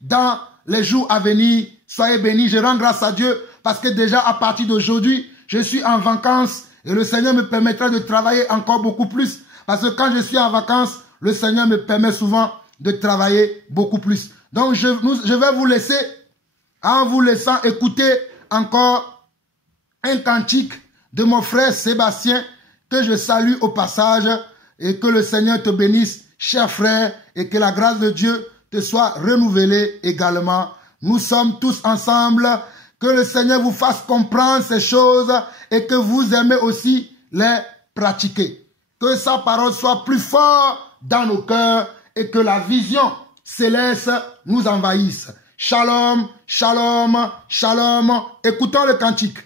dans les jours à venir. Soyez bénis. Je rends grâce à Dieu parce que déjà à partir d'aujourd'hui, je suis en vacances et le Seigneur me permettra de travailler encore beaucoup plus. Parce que quand je suis en vacances, le Seigneur me permet souvent de travailler beaucoup plus. Donc je vais vous laisser, en vous laissant écouter encore un cantique de mon frère Sébastien que je salue au passage et que le Seigneur te bénisse, cher frère, et que la grâce de Dieu te soit renouvelée également. Nous sommes tous ensemble. Que le Seigneur vous fasse comprendre ces choses et que vous aimez aussi les pratiquer. Que sa parole soit plus forte dans nos cœurs et que la vision céleste nous envahisse. Shalom, shalom, shalom. Écoutons le cantique.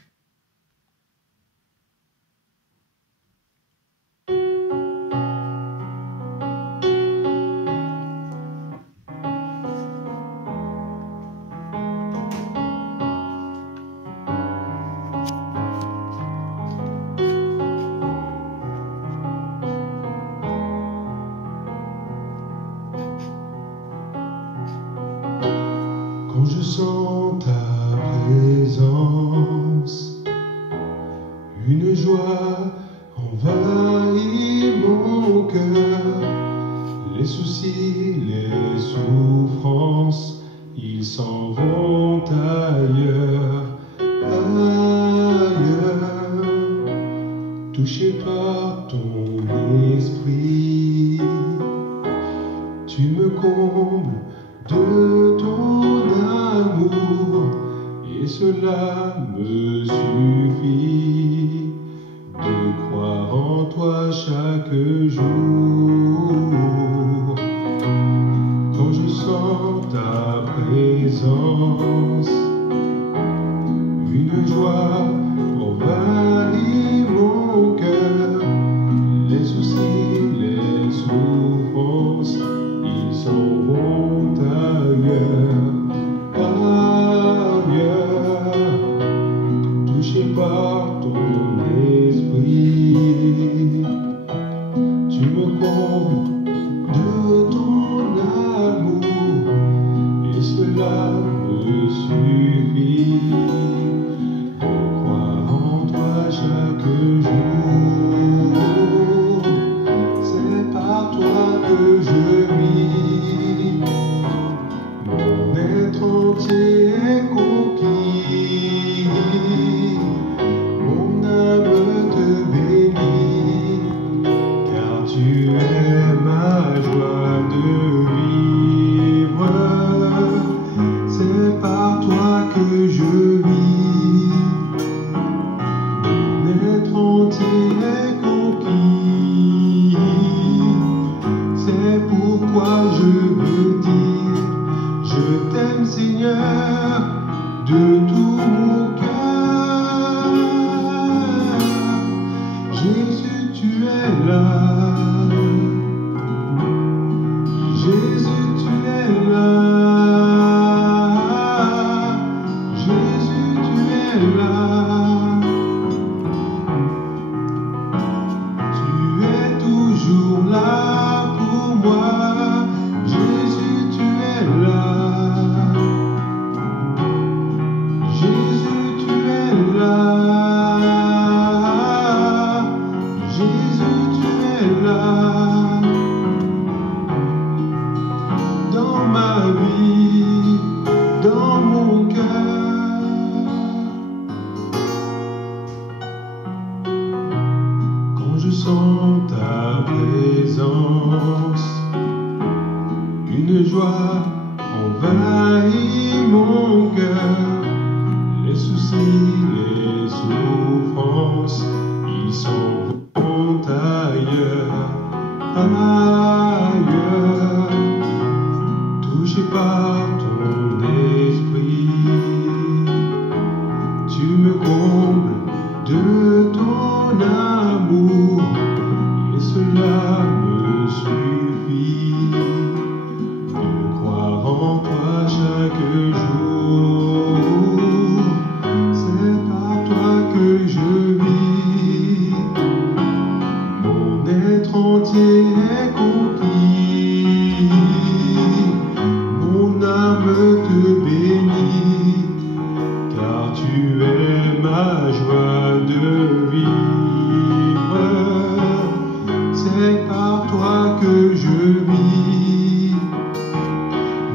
je sens ta présence, une joie envahit mon cœur. Les soucis, les souffrances, ils s'en vont ailleurs, ailleurs. Touché par ton esprit, tu me combles de ton amour, et cela me suffit de croire en toi chaque jour. Quand je sens ta présence, une joie envahit mon cœur. Les soucis, les souffrances, ils s'en vont ailleurs, ailleurs. Touché par ton esprit, tu me combles de ton amour, et cela me suffit de croire en toi chaque jour. C'est par toi que je vis, mon être entier est conquis, mon âme te bénit, car tu es ma joie de vivre. C'est par toi que je vis, mon être entier est conquis. C'est pourquoi je veux dire, je t'aime Seigneur de tout mon cœur. Jésus, tu es là. Jésus, tu es là. Jésus, tu es là. Tu es toujours là pour moi. Jésus, tu es là. Jésus, tu es là. Jésus, tu es là. Dans ma vie, dans mon cœur. Quand je sens ta présence, une joie envahit mon cœur. Les soucis, les souffrances, ils s'en vont ailleurs, ailleurs. Touché par ton esprit, tu me combles de ton amour, et cela me suffit de croire en toi chaque jour. C'est par toi que je vis, mon être entier est conquis, mon âme te bénit, car tu es ma joie de vivre. C'est par toi que je vis,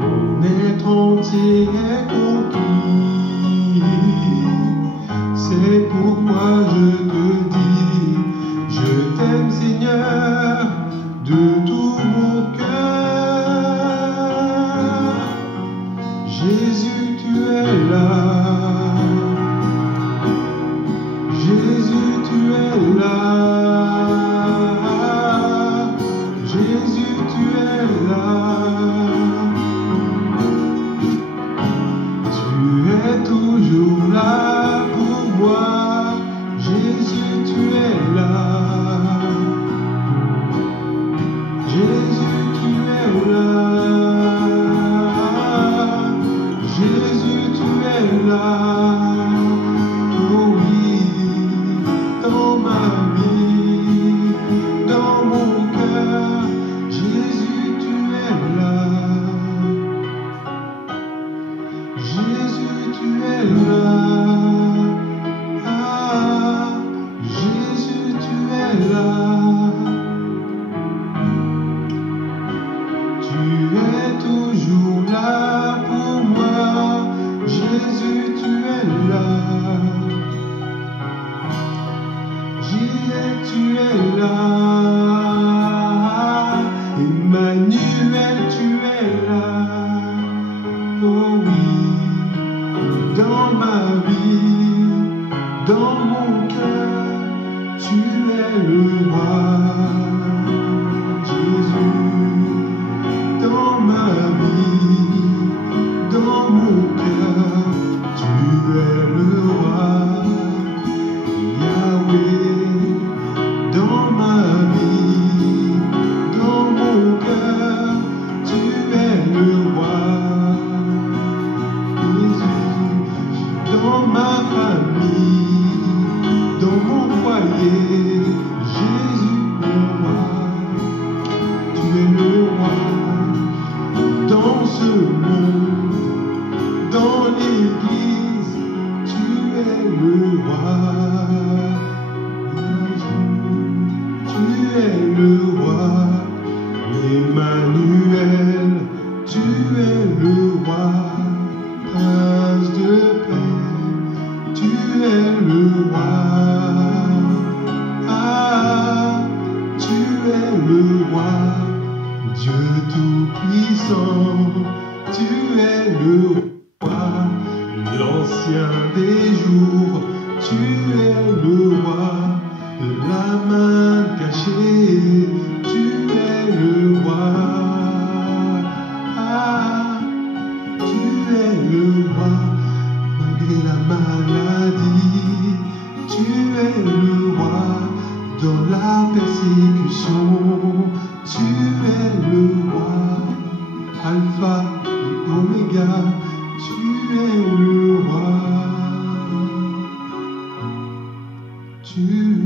mon être entier est conquis. C'est pourquoi je te dis, je t'aime Seigneur de tout mon cœur. Jésus, tu es là. Jésus, tu es là. Jésus, tu es là. Emmanuel, tu es là. Oh oui, dans ma vie, dans mon cœur, tu es le roi. Jésus, dans ma vie, dans mon cœur, tu es le roi. Yahweh, dans ma vie, dans mon cœur, tu es le roi. Jésus, dans ma famille, dans mon foyer, Jésus le roi. Tu es le roi dans ce monde, dans l'église, tu es le roi. Tu es le roi, Emmanuel, tu es le roi, prince de paix, tu es le roi. Ah, tu es le roi, Dieu tout-puissant, tu es le roi, l'ancien des jours, tu es le roi. La main cachée, tu es le roi. Ah, tu es le roi. Malgré la maladie, tu es le roi. Dans la persécution, tu es le roi. Alpha et Oméga, tu es le roi. Tu